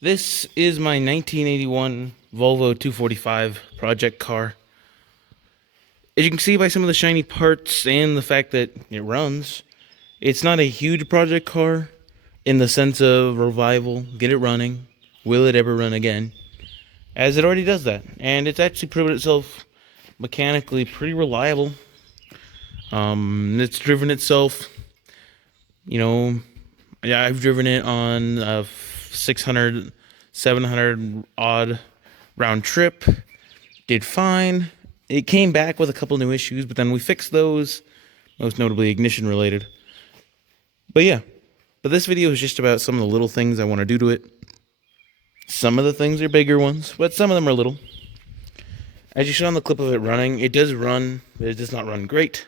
This is my 1981 Volvo 245 project car. As you can see by some of the shiny parts and the fact that it runs, it's not a huge project car in the sense of revival, get it running, will it ever run again, as it already does that. And it's actually proven itself mechanically pretty reliable. It's driven itself, yeah, I've driven it on a 600, 700 odd round trip. Did fine. It came back with a couple new issues, but then we fixed those, most notably ignition related. But yeah, but this video is just about some of the little things I want to do to it. Some of the things are bigger ones, but some of them are little. As you saw on the clip of it running, it does run, but it does not run great.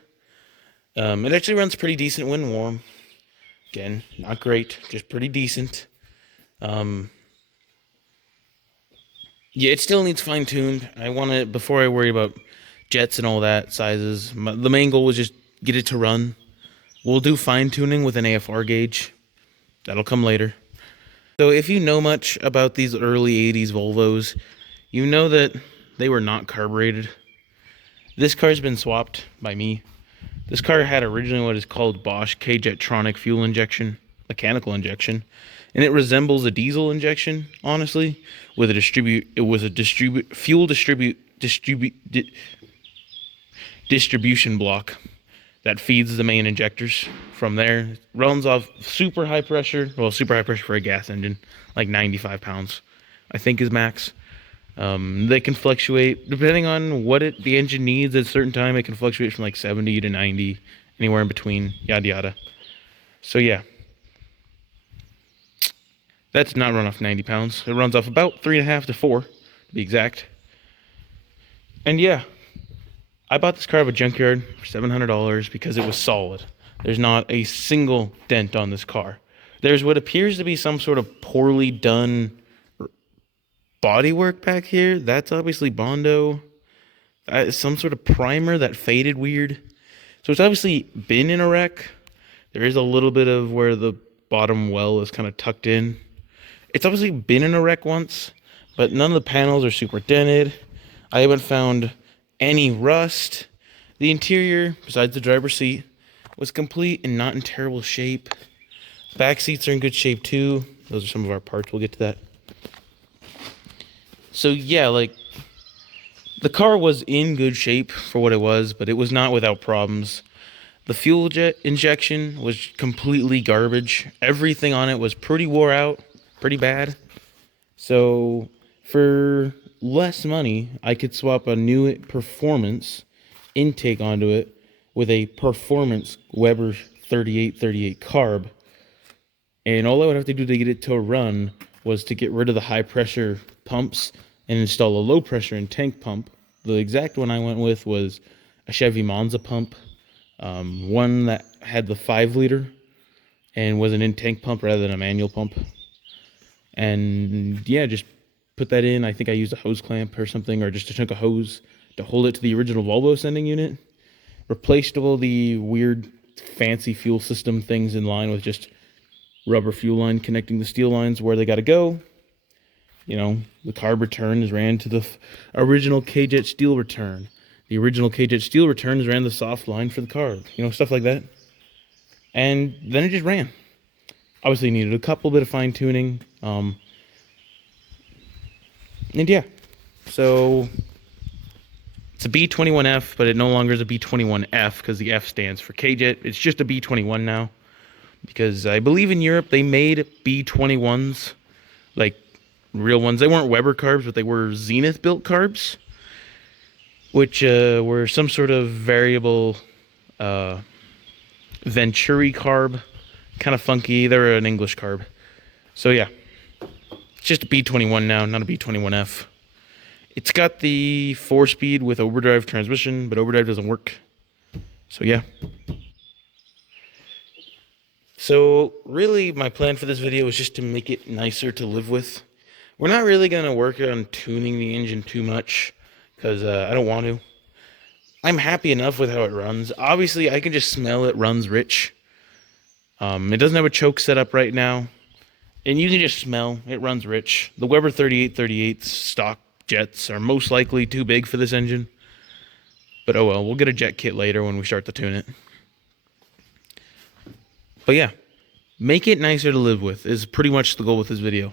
It actually runs pretty decent when warm. Again, not great, just pretty decent. Yeah, it still needs fine-tuned. I want it, before I worry about jets and all that, sizes, the main goal was just get it to run. We'll do fine-tuning with an AFR gauge. That'll come later. So if you know much about these early 80s Volvos, you know that they were not carbureted. This car's been swapped by me. This car had originally what is called Bosch K-Jetronic fuel injection, mechanical injection, and it resembles a diesel injection, honestly, with a distribution block that feeds the main injectors. From there, it runs off super high pressure, well, super high pressure for a gas engine, like 95 pounds, I think is max. They can fluctuate depending on what the engine needs at a certain time. It can fluctuate from like 70 to 90, anywhere in between, yada yada. So yeah, that's not run off 90 pounds. It runs off about 3.5 to 4, to be exact. And yeah, I bought this car at a junkyard for $700 because it was solid. There's not a single dent on this car. There's what appears to be some sort of poorly done bodywork back here. That's obviously Bondo. Some sort of primer that faded weird. So it's obviously been in a wreck. There is a little bit of where the bottom well is kind of tucked in. It's obviously been in a wreck once, but none of the panels are super dented. I haven't found any rust. The interior, besides the driver's seat, was complete and not in terrible shape. Back seats are in good shape too. Those are some of our parts. We'll get to that. So yeah, like, the car was in good shape for what it was, but it was not without problems. The fuel jet injection was completely garbage. Everything on it was pretty wore out, pretty bad. So for less money, I could swap a new performance intake onto it with a performance Weber 3838 carb. And all I would have to do to get it to run was to get rid of the high pressure pumps and install a low pressure and tank pump. The exact one I went with was a Chevy Monza pump, one that had the 5-liter and was an in-tank pump rather than a manual pump. And yeah, just put that in. I think I used a hose clamp or something, or just a chunk of hose to hold it to the original Volvo sending unit. Replaced all the weird fancy fuel system things in line with just rubber fuel line connecting the steel lines where they got to go. You know, the carb returns ran to the original K-Jet steel return. The original K-Jet steel returns ran the soft line for the carb. You know, stuff like that. And then it just ran. Obviously needed a couple bit of fine tuning. And yeah, so it's a B21F, but it no longer is a B21F because the F stands for K-Jet. It's just a B21 now, because I believe in Europe they made B21s, like real ones. They weren't Weber carbs, but they were Zenith built carbs, which were some sort of variable Venturi carb, kind of funky. They're an English carb. So yeah, it's just a B21 now, not a B21F. It's got the 4-speed with overdrive transmission, but overdrive doesn't work. So yeah. So really my plan for this video is just to make it nicer to live with. We're not really going to work on tuning the engine too much because I don't want to. I'm happy enough with how it runs. Obviously, I can just smell it runs rich. It doesn't have a choke set up right now. And you can just smell it runs rich. The Weber 3838 stock jets are most likely too big for this engine. But oh well, we'll get a jet kit later when we start to tune it. But yeah, make it nicer to live with is pretty much the goal with this video.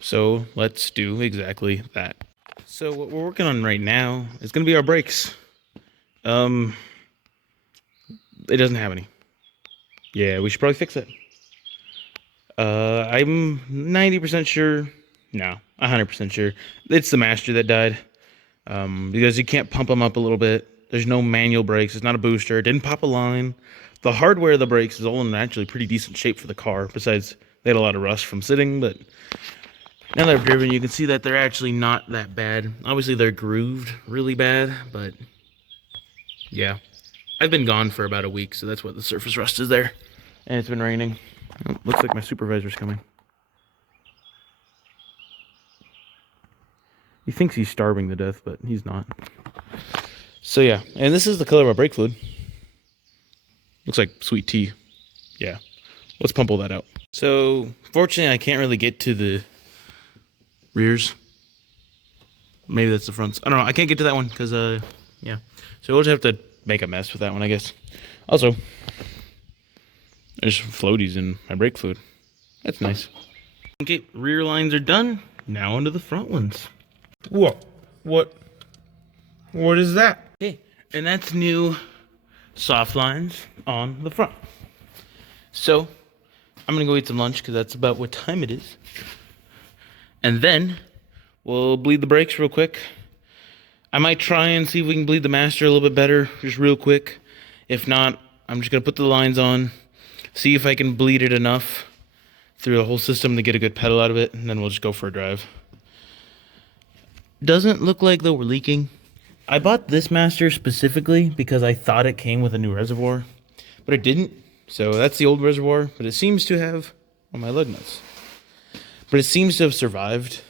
So let's do exactly that. So what we're working on right now is going to be our brakes. It doesn't have any. Yeah, we should probably fix it. I'm 90% sure. No, 100% sure. It's the master that died. Because you can't pump them up a little bit. There's no manual brakes. It's not a booster. It didn't pop a line. The hardware of the brakes is all in actually pretty decent shape for the car. Besides, they had a lot of rust from sitting, but now that I've driven, you can see that they're actually not that bad. Obviously, they're grooved really bad, but yeah. I've been gone for about a week, so that's what the surface rust is there. And it's been raining. Oh, looks like my supervisor's coming. He thinks he's starving to death, but he's not. So yeah, and this is the color of our brake fluid. Looks like sweet tea. Yeah, let's pump all that out. So, fortunately, I can't really get to the rears. Maybe that's the fronts. I don't know. I can't get to that one because, yeah. So we'll just have to make a mess with that one, I guess. Also, there's floaties in my brake fluid. That's nice. Okay, rear lines are done. Now onto the front ones. Whoa. What is that? Okay, and that's new soft lines on the front. So, I'm gonna go eat some lunch because that's about what time it is. And then, we'll bleed the brakes real quick. I might try and see if we can bleed the master a little bit better, just real quick. If not, I'm just gonna put the lines on, see if I can bleed it enough through the whole system to get a good pedal out of it, and then we'll just go for a drive. Doesn't look like though we're leaking. I bought this master specifically because I thought it came with a new reservoir, but it didn't. So that's the old reservoir, but it seems to have, on my lug nuts. But it seems to have survived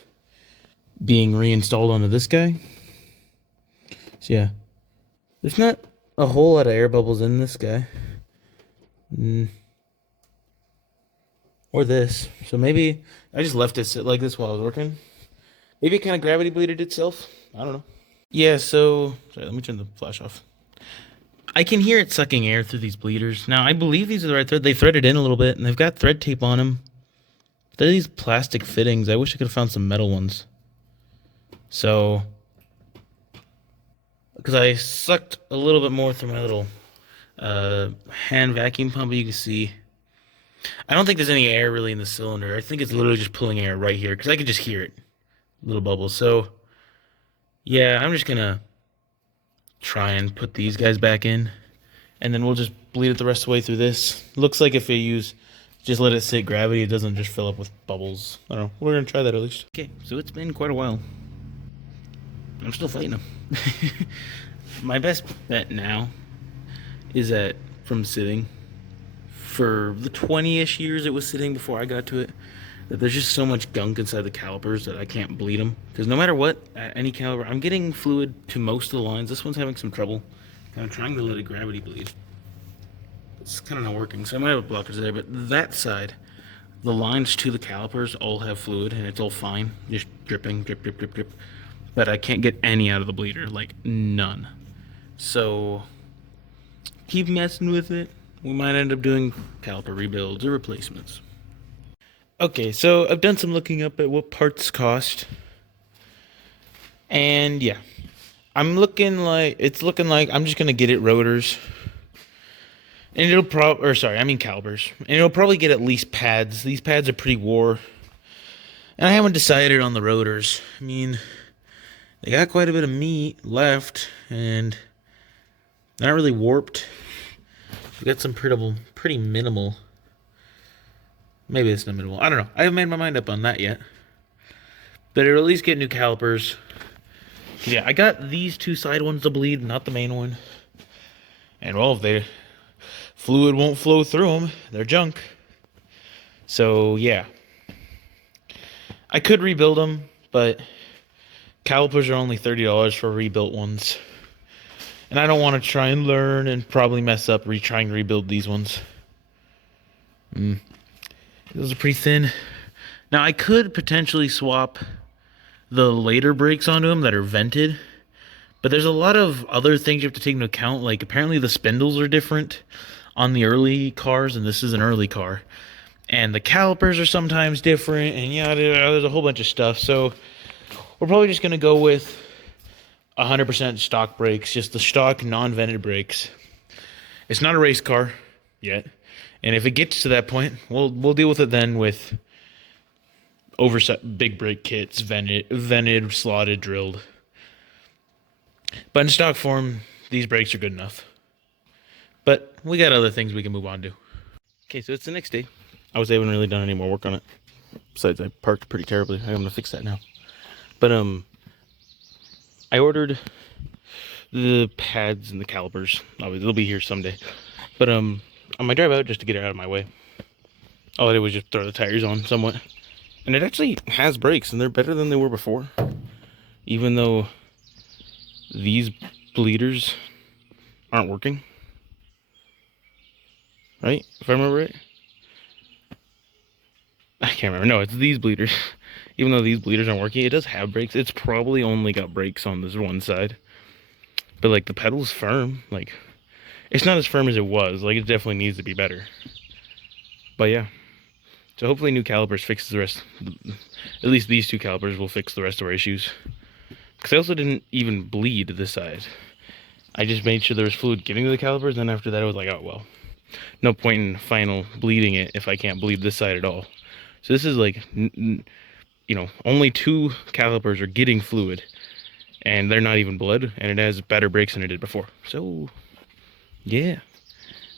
being reinstalled onto this guy. So yeah, there's not a whole lot of air bubbles in this guy. Or this. So maybe I just left it sit like this while I was working. Maybe it kind of gravity bleeded itself. I don't know. Yeah, so... Sorry, let me turn the flash off. I can hear it sucking air through these bleeders. Now, I believe these are the right thread. They threaded in a little bit, and they've got thread tape on them. They're these plastic fittings. I wish I could have found some metal ones. So... Because I sucked a little bit more through my little hand vacuum pump, you can see... I don't think there's any air really in the cylinder. I think it's literally just pulling air right here, because I can just hear it. Little bubbles. So, yeah, I'm just gonna try and put these guys back in, and then we'll just bleed it the rest of the way through this. Looks like if you just let it sit gravity, it doesn't just fill up with bubbles. I don't know. We're gonna try that at least. Okay, so it's been quite a while. I'm still fighting them. My best bet now is that from sitting, for the 20-ish years it was sitting before I got to it, that there's just so much gunk inside the calipers that I can't bleed them. Because no matter what, at any caliber, I'm getting fluid to most of the lines. This one's having some trouble. Kind of trying to let it gravity bleed. It's kind of not working, so I might have a blockage there. But that side, the lines to the calipers all have fluid, and it's all fine. Just dripping, drip, drip, drip, drip. But I can't get any out of the bleeder, like none. So, keep messing with it. We might end up doing caliper rebuilds or replacements. Okay, so I've done some looking up at what parts cost. And yeah, it's looking like I'm just gonna get it rotors. And it'll calipers. And it'll probably get at least pads. These pads are pretty wore. And I haven't decided on the rotors. I mean, they got quite a bit of meat left, and they're not really warped. We got some pretty minimal. Maybe it's not minimal. I don't know. I haven't made my mind up on that yet. But it'll at least get new calipers. Yeah, I got these two side ones to bleed, not the main one. And well, if they fluid won't flow through them. They're junk. So yeah, I could rebuild them, but calipers are only $30 for rebuilt ones. And I don't want to try and learn and probably mess up trying to rebuild these ones. Those are pretty thin. Now I could potentially swap the later brakes onto them that are vented, but there's a lot of other things you have to take into account. Like apparently the spindles are different on the early cars, and this is an early car. And the calipers are sometimes different, and yeah, there's a whole bunch of stuff. So we're probably just gonna go with 100% stock brakes, just the stock non-vented brakes. It's not a race car yet, and if it gets to that point, we'll deal with it then with oversight big brake kits, vented, slotted, drilled. But in stock form, these brakes are good enough. But we got other things we can move on to. Okay, so it's the next day. I haven't really done any more work on it. Besides, I parked pretty terribly. I'm gonna fix that now. But I ordered the pads and the calipers. Obviously, they'll be here someday. But on my drive out, just to get it out of my way, all I did was just throw the tires on somewhat. And it actually has brakes, and they're better than they were before. Even though these bleeders aren't working. Right? If I remember right? I can't remember. No, it's these bleeders. Even though these bleeders aren't working, it does have brakes. It's probably only got brakes on this one side. But, like, the pedal's firm. Like, it's not as firm as it was. Like, it definitely needs to be better. But, yeah. So, hopefully new calipers fix the rest. At least these two calipers will fix the rest of our issues. Because I also didn't even bleed this side. I just made sure there was fluid getting to the calipers. And then after that, I was like, oh, well. No point in final bleeding it if I can't bleed this side at all. So, this is like... you know, only 2 calipers are getting fluid, and they're not even blood, and it has better brakes than it did before. So, yeah.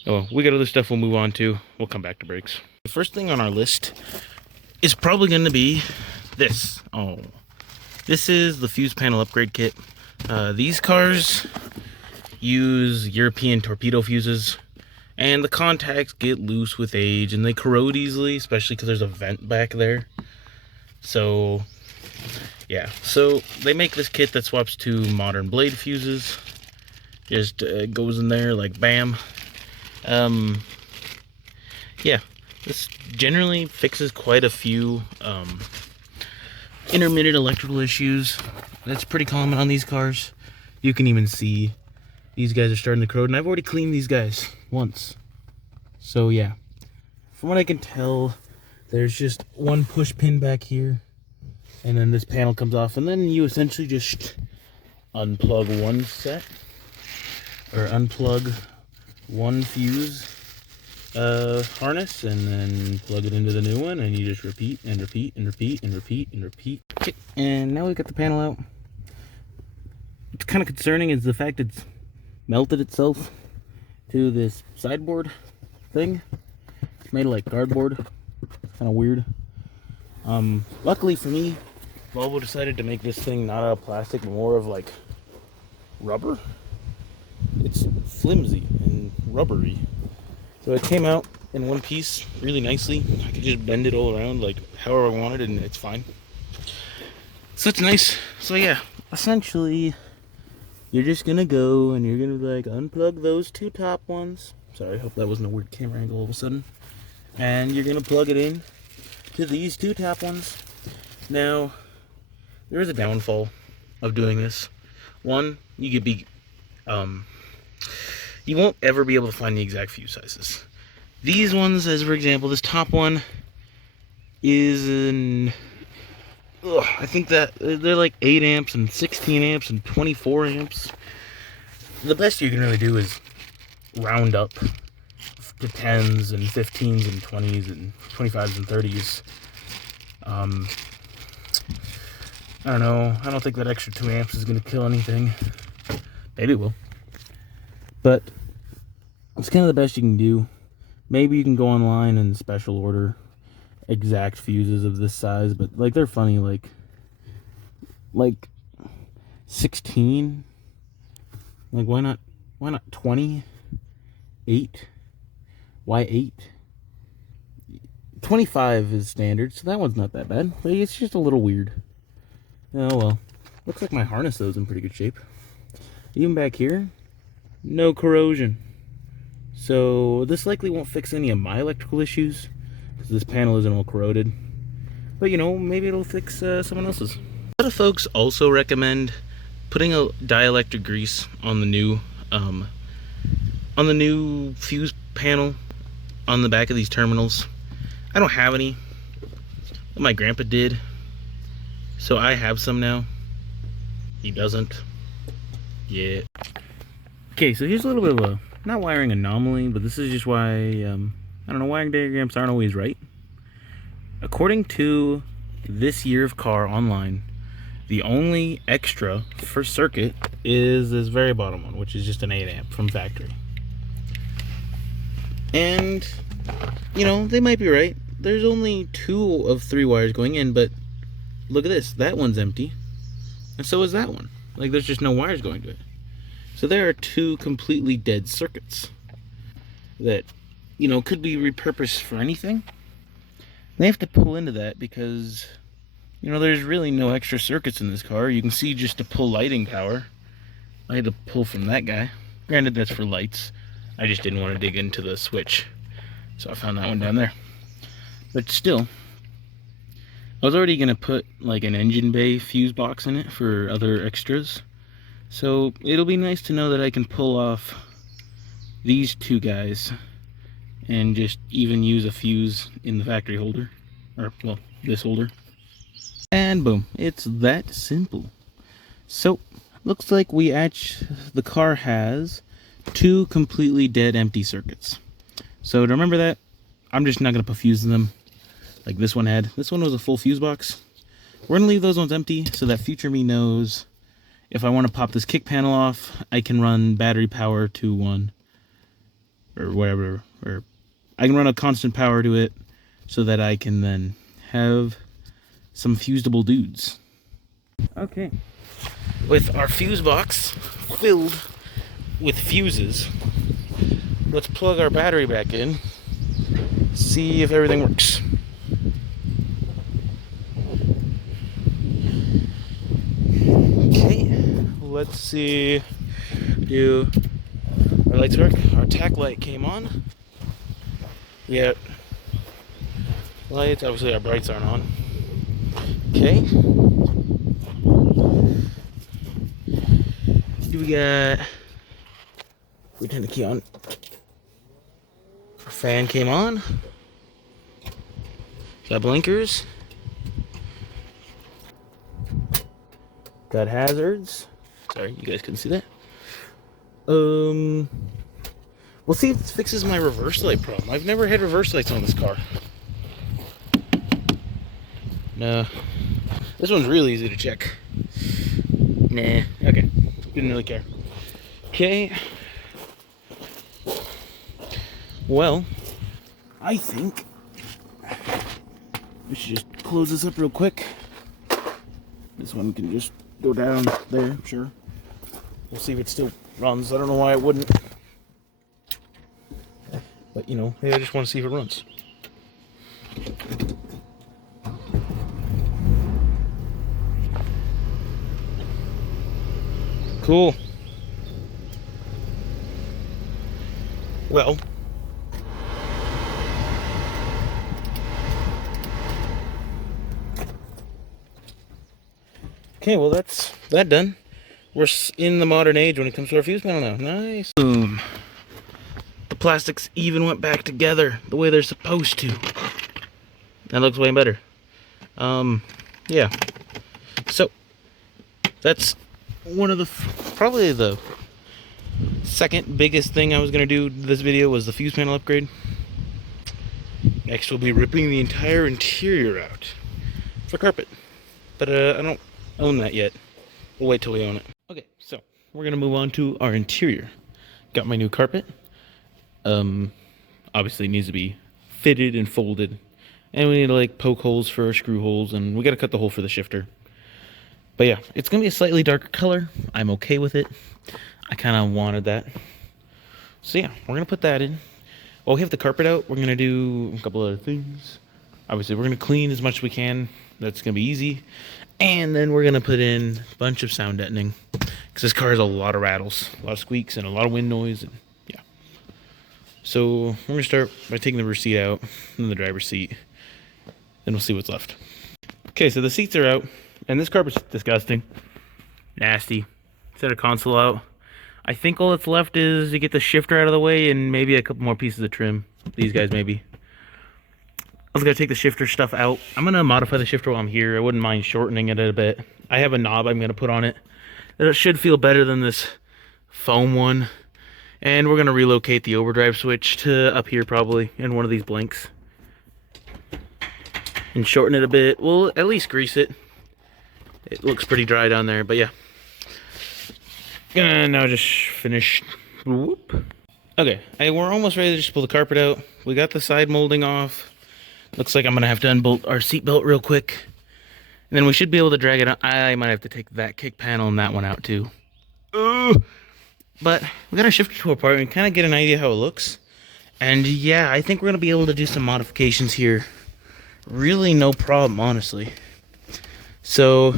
Oh, we got other stuff we'll move on to. We'll come back to brakes. The first thing on our list is probably going to be this. Oh, this is the fuse panel upgrade kit. These cars use European torpedo fuses, and the contacts get loose with age, and they corrode easily, especially because there's a vent back there. So, yeah. So, they make this kit that swaps to modern blade fuses. Just goes in there like bam. Yeah. This generally fixes quite a few intermittent electrical issues. That's pretty common on these cars. You can even see these guys are starting to corrode. And I've already cleaned these guys once. So, yeah. From what I can tell... there's just one push pin back here, and then this panel comes off, and then you essentially just unplug one set, or unplug one fuse harness, and then plug it into the new one, and you just repeat and repeat and repeat and repeat and repeat. Okay, and now we've got the panel out. What's kind of concerning is the fact it's melted itself to this sideboard thing. It's made of like cardboard. Kind of weird. Luckily for me, Volvo decided to make this thing not out of plastic, but more of like rubber. It's flimsy and rubbery. So it came out in one piece really nicely. I could just bend it all around like however I wanted, and it's fine. So it's nice. So yeah, essentially, you're just gonna go and you're gonna like unplug those 2 top ones. Sorry, I hope that wasn't a weird camera angle all of a sudden. And you're gonna plug it in to these 2 top ones. Now, there is a downfall of doing this. One, you could be, you won't ever be able to find the exact fuse sizes. These ones, as for example, this top one is in, I think that they're like 8 amps and 16 amps and 24 amps. The best you can really do is round up to 10s and 15s and 20s and 25s and 30s. I don't know. I don't think that extra 2 amps is going to kill anything. Maybe it will. But it's kind of the best you can do. Maybe you can go online and special order exact fuses of this size, but like they're funny, like 16. Like why not 28? Why 8? 25 is standard, so that one's not that bad. But it's just a little weird. Oh well. Looks like my harness though is in pretty good shape. Even back here, no corrosion. So this likely won't fix any of my electrical issues, because this panel isn't all corroded. But you know, maybe it'll fix someone else's. A lot of folks also recommend putting a dielectric grease on the new fuse panel on the back of these terminals. I don't have any, but my grandpa did, so I have some now. He doesn't yet. Okay, so here's a little bit of a, not wiring anomaly, but this is just why, I don't know, wiring diagrams aren't always right. According to This Year of Car online, the only extra for circuit is this very bottom one, which is just an 8 amp from factory. And, you know, they might be right. There's only 2 of 3 wires going in, but look at this. That one's empty. And so is that one. Like, there's just no wires going to it. So there are 2 completely dead circuits that, you know, could be repurposed for anything. They have to pull into that because, you know, there's really no extra circuits in this car. You can see just to pull lighting power, I had to pull from that guy. Granted, that's for lights. I just didn't want to dig into the switch, so I found that one down there. But still, I was already going to put like an engine bay fuse box in it for other extras. So it'll be nice to know that I can pull off these 2 guys and just even use a fuse in the factory holder, or well, this holder. And boom, it's that simple. So looks like the car has 2 completely dead empty circuits. So to remember that, I'm just not gonna put fuses in them like this one had. This one was a full fuse box. We're gonna leave those ones empty so that future me knows if I want to pop this kick panel off, I can run battery power to 1 or whatever, or I can run a constant power to it so that I can then have some fusible dudes. Okay. With our fuse box filled with fuses, let's plug our battery back in, see if everything works. Okay, let's see. Do our lights work? Our tack light came on. Yeah, lights, obviously our brights aren't on. Okay. We turned the key on. Our fan came on. Got blinkers. Got hazards. Sorry, you guys couldn't see that. We'll see if this fixes my reverse light problem. I've never had reverse lights on this car. No. This one's really easy to check. Nah, okay. Didn't really care. Okay. Well, I think we should just close this up real quick. This one can just go down there, sure. We'll see if it still runs. I don't know why it wouldn't. But, you know, maybe I just want to see if it runs. Cool. Well, okay, well that's that done. We're in the modern age when it comes to our fuse panel now. Nice. Boom. The plastics even went back together the way they're supposed to. That looks way better. Yeah. So that's one of the probably the second biggest thing I was gonna do this video was the fuse panel upgrade. Next we'll be ripping the entire interior out for carpet, but I don't own that yet. We'll wait till we own it. Okay, so we're gonna move on to our interior. Got my new carpet. Obviously it needs to be fitted and folded, and we need to like poke holes for our screw holes, and we gotta cut the hole for the shifter. But yeah, it's gonna be a slightly darker color. I'm okay with it. I kind of wanted that. So yeah, we're gonna put that in. while we have the carpet out, we're gonna do a couple other things. Obviously, we're gonna clean as much as we can. That's gonna be easy. And then we're gonna put in a bunch of sound deadening, because this car has a lot of rattles, a lot of squeaks, and a lot of wind noise. And yeah. So we're gonna start by taking the rear seat out, and the driver's seat. Then we'll see what's left. Okay, so the seats are out, and this carpet's disgusting, nasty. Set a console out. I think all that's left is to get the shifter out of the way and maybe a couple more pieces of trim. These guys maybe. I was gonna take the shifter stuff out. I'm gonna modify the shifter while I'm here. I wouldn't mind shortening it a bit. I have a knob I'm gonna put on it. It should feel better than this foam one. And we're gonna relocate the overdrive switch to up here probably in one of these blinks. And shorten it a bit. We'll at least grease it. It looks pretty dry down there, but yeah. And now just finish. Whoop. Okay, we're almost ready to just pull the carpet out. We got the side molding off. Looks like I'm gonna have to unbolt our seatbelt real quick. And then we should be able to drag it out. I might have to take that kick panel and that one out too. But we got our shifter tool apart and kind of get an idea how it looks. And yeah, I think we're gonna be able to do some modifications here. Really no problem, honestly. So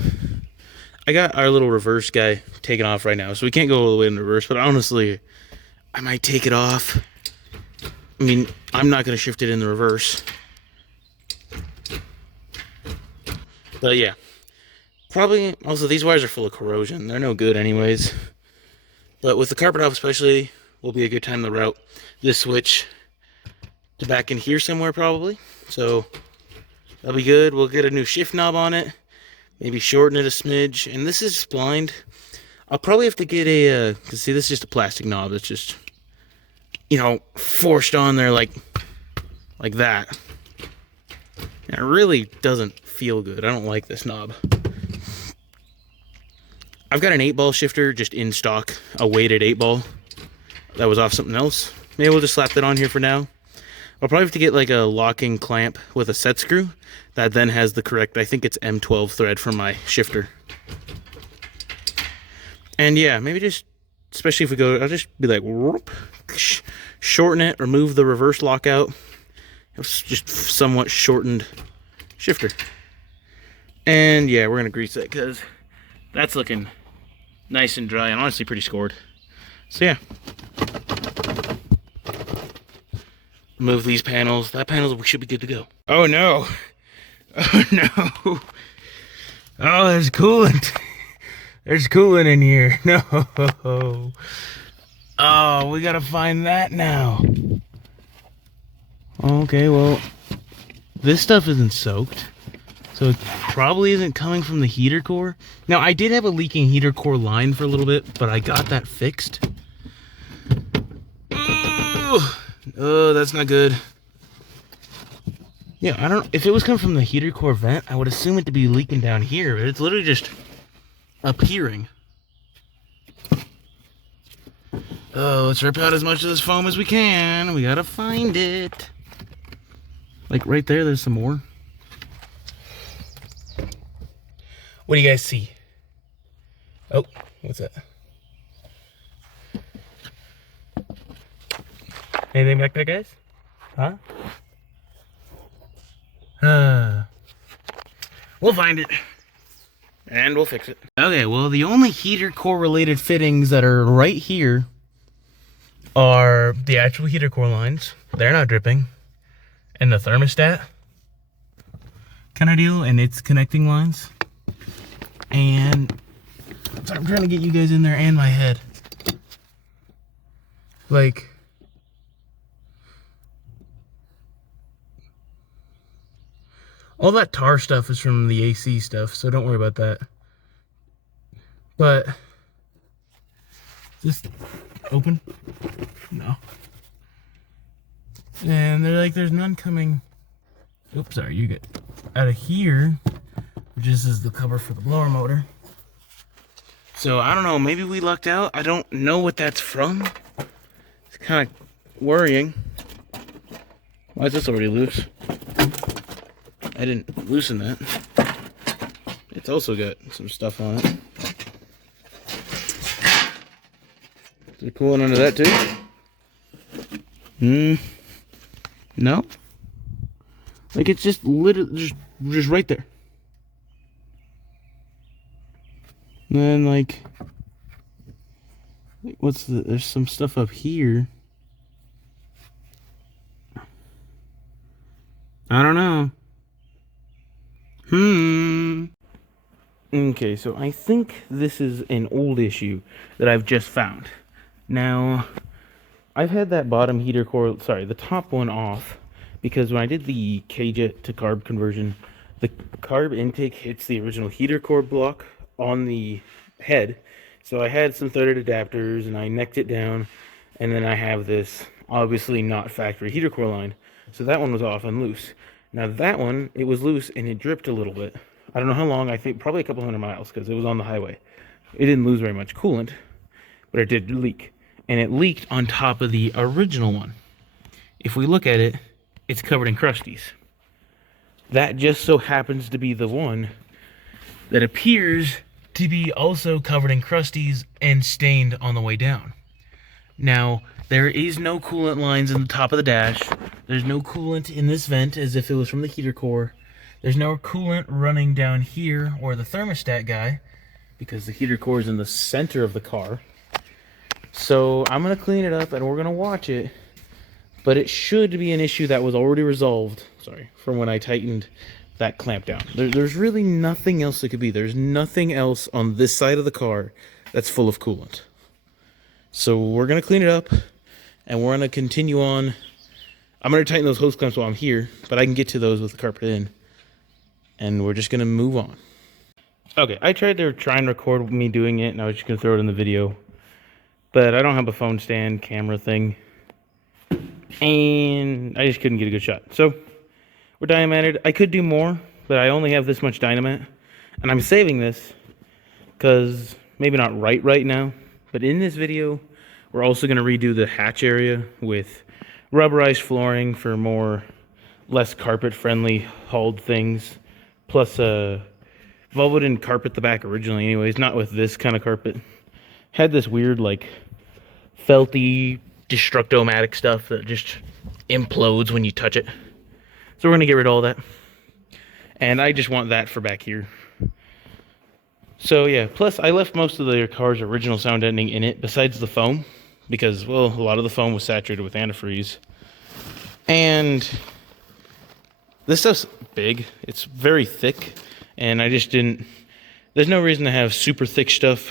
I got our little reverse guy taken off right now, so we can't go all the way in reverse, but honestly, I might take it off. I mean, I'm not going to shift it in the reverse. But yeah, probably, also these wires are full of corrosion. They're no good anyways. But with the carpet off especially, will be a good time to route this switch to back in here somewhere probably. So that'll be good. We'll get a new shift knob on it. Maybe shorten it a smidge. And this is splined. I'll probably have to get a, cause see, this is just a plastic knob that's just, you know, forced on there like that. And it really doesn't feel good. I don't like this knob. I've got an 8-ball shifter just in stock, a weighted 8-ball. That was off something else. Maybe we'll just slap that on here for now. I'll probably have to get like a locking clamp with a set screw that then has the correct, I think it's M12 thread for my shifter. And yeah, maybe just, especially if we go, I'll just be like, whoop, shorten it, remove the reverse lockout. It's just somewhat shortened shifter. And yeah, we're gonna grease that because that's looking nice and dry and honestly pretty scored. So yeah. Move these panels. That panel should be good to go. Oh no. Oh no. Oh, there's coolant. There's coolant in here. No. Oh, we gotta find that now. Okay, well, this stuff isn't soaked, so it probably isn't coming from the heater core. Now, I did have a leaking heater core line for a little bit, but I got that fixed. Oh, that's not good. Yeah, I don't, if it was coming from the heater core vent, I would assume it to be leaking down here, but it's literally just appearing. Oh, let's rip out as much of this foam as we can. We gotta find it. Like right there, there's some more. What do you guys see? Oh, what's that? Anything back there, guys? Huh? We'll find it. And we'll fix it. Okay, well, the only heater core related fittings that are right here are the actual heater core lines. They're not dripping. And the thermostat kind of deal, and its connecting lines. And so I'm trying to get you guys in there and my head. Like, all that tar stuff is from the AC stuff, so don't worry about that. But, just open? No. And they're like, there's none coming. Oops, sorry, you get out of here, which is the cover for the blower motor. So, I don't know, maybe we lucked out. I don't know what that's from. It's kind of worrying. Why is this already loose? I didn't loosen that. It's also got some stuff on it. Is there coolant under that too? No? Like, it's just literally just right there. And then, like, there's some stuff up here. I don't know. Okay, so I think this is an old issue that I've just found. Now, I've had that bottom heater core, sorry, the top one off, because when I did the K-Jet to carb conversion, the carb intake hits the original heater core block on the head. So I had some threaded adapters and I necked it down, and then I have this obviously not factory heater core line. So that one was off and loose. Now that one, it was loose and it dripped a little bit. I don't know how long, I think probably a couple 100 miles because it was on the highway. It didn't lose very much coolant, but it did leak. And it leaked on top of the original one. If we look at it, it's covered in crusties. That just so happens to be the one that appears to be also covered in crusties and stained on the way down. Now, there is no coolant lines in the top of the dash. There's no coolant in this vent as if it was from the heater core. There's no coolant running down here or the thermostat guy because the heater core is in the center of the car. So I'm going to clean it up and we're going to watch it. But it should be an issue that was already resolved, sorry, from when I tightened that clamp down. There's really nothing else it could be. There's nothing else on this side of the car that's full of coolant. So we're going to clean it up and we're going to continue on. I'm going to tighten those hose clamps while I'm here, but I can get to those with the carpet in. And we're just going to move on. Okay, I tried to try and record me doing it, and I was just going to throw it in the video. But I don't have a phone stand camera thing. And I just couldn't get a good shot. So, we're dynamitted. I could do more, but I only have this much dynamite. And I'm saving this, because maybe not right now. But in this video, we're also going to redo the hatch area with rubberized flooring for less carpet-friendly hauled things. Plus, Volvo didn't carpet the back originally anyways, not with this kind of carpet. Had this weird, like, felty, destructomatic stuff that just implodes when you touch it. So we're going to get rid of all that. And I just want that for back here. So, yeah, plus I left most of the car's original sound deadening in it, besides the foam. Because, well, a lot of the foam was saturated with antifreeze. And this stuff's big. It's very thick. And I just didn't... There's no reason to have super thick stuff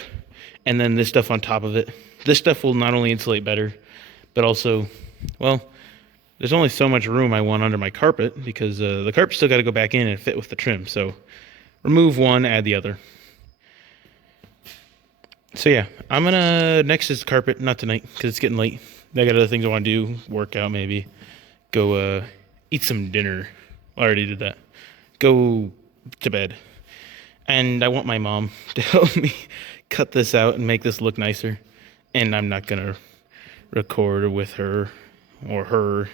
and then this stuff on top of it. This stuff will not only insulate better, but also, well, there's only so much room I want under my carpet because the carpet's still got to go back in and fit with the trim. So remove one, add the other. So yeah, I'm going to... Next is the carpet. Not tonight because it's getting late. I got other things I want to do. Work out maybe. Go eat some dinner. I already did that. Go to bed. And I want my mom to help me cut this out and make this look nicer. And I'm not going to record with her or her.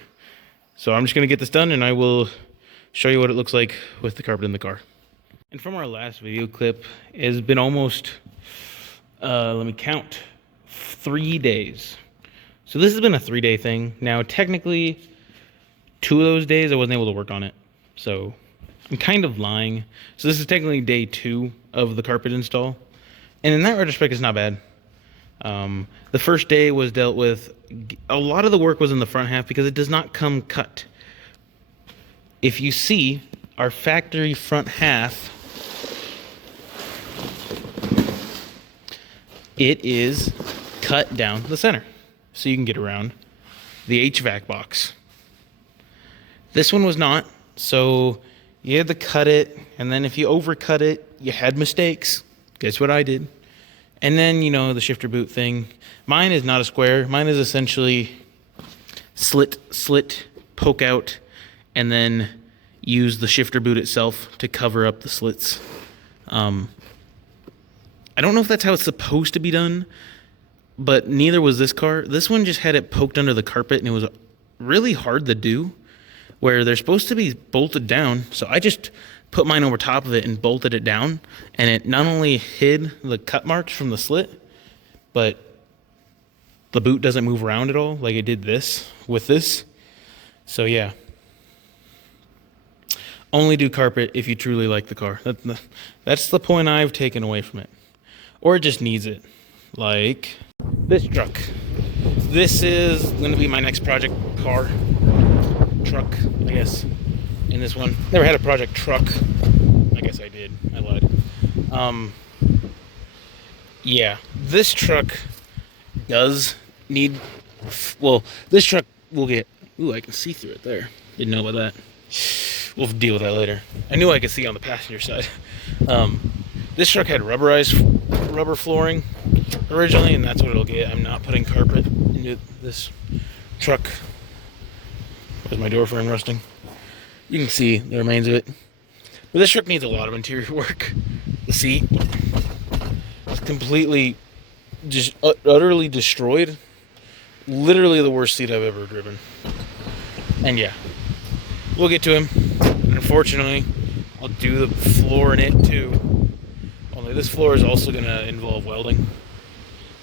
So I'm just going to get this done and I will show you what it looks like with the carpet in the car. And from our last video clip, it has been almost, let me count, 3 days. So this has been a 3-day thing. Now, technically, 2 of those days I wasn't able to work on it. So I'm kind of lying. So this is technically day 2 of the carpet install. And in that retrospect, it's not bad. The first day was dealt with. A lot of the work was in the front half because it does not come cut. If you see our factory front half, it is cut down the center so you can get around the HVAC box. This one was not, so you had to cut it, and then if you overcut it, you had mistakes. Guess what I did? And then, you know, the shifter boot thing. Mine is not a square. Mine is essentially slit, poke out, and then use the shifter boot itself to cover up the slits. I don't know if that's how it's supposed to be done, but neither was this car. This one just had it poked under the carpet, and it was really hard to do, where they're supposed to be bolted down. So I just put mine over top of it and bolted it down, and it not only hid the cut marks from the slit, but the boot doesn't move around at all like it did this with this. So yeah, Only do carpet if you truly like the car. That's the point I've taken away from it. Or it just needs it. Like this truck. This is going to be my next project car. Truck, I guess. In this one. Never had a project truck. I guess I did. I lied. Yeah. This truck does need... Well, this truck will get... Ooh, I can see through it there. Didn't know about that. We'll deal with that later. I knew I could see on the passenger side. This truck had rubber flooring originally, and that's what it'll get. I'm not putting carpet into this truck. There's my door frame rusting. You can see the remains of it. But this truck needs a lot of interior work. The seat is completely, just utterly destroyed. Literally the worst seat I've ever driven. And yeah, we'll get to him. Unfortunately, I'll do the floor in it too. Only this floor is also going to involve welding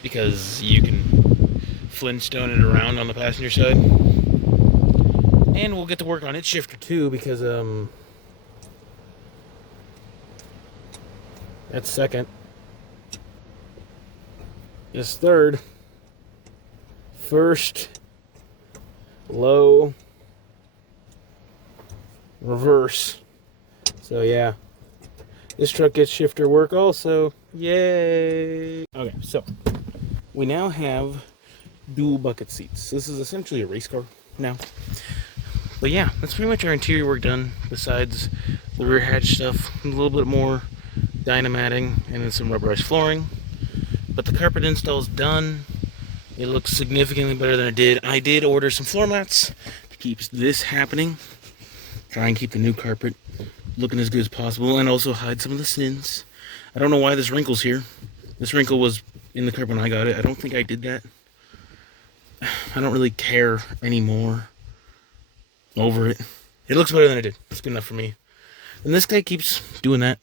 because you can flintstone it around on the passenger side. And we'll get to work on its shifter too because that's second. This third. First, low, reverse. So yeah, this truck gets shifter work also. Yay! Okay, so we now have dual bucket seats. This is essentially a race car now. But yeah, that's pretty much our interior work done. Besides the rear hatch stuff, a little bit more dynamatting and then some rubberized flooring. But the carpet install is done. It looks significantly better than it did. I did order some floor mats to keep this happening. Try and keep the new carpet looking as good as possible and also hide some of the sins. I don't know why this wrinkle's here. This wrinkle was in the carpet when I got it. I don't think I did that. I don't really care anymore over it. It looks better than it did. It's good enough for me. And this guy keeps doing that.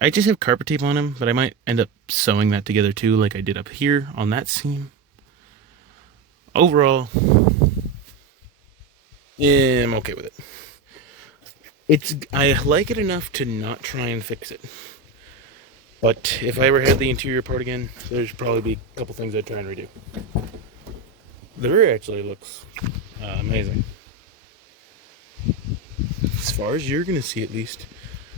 I just have carpet tape on him, but I might end up sewing that together too, like I did up here on that seam. Overall, yeah, I'm okay with it. I like it enough to not try and fix it. But if I ever had the interior part again, there's probably be a couple things I'd try and redo. The rear actually looks amazing. As far as you're gonna see, at least.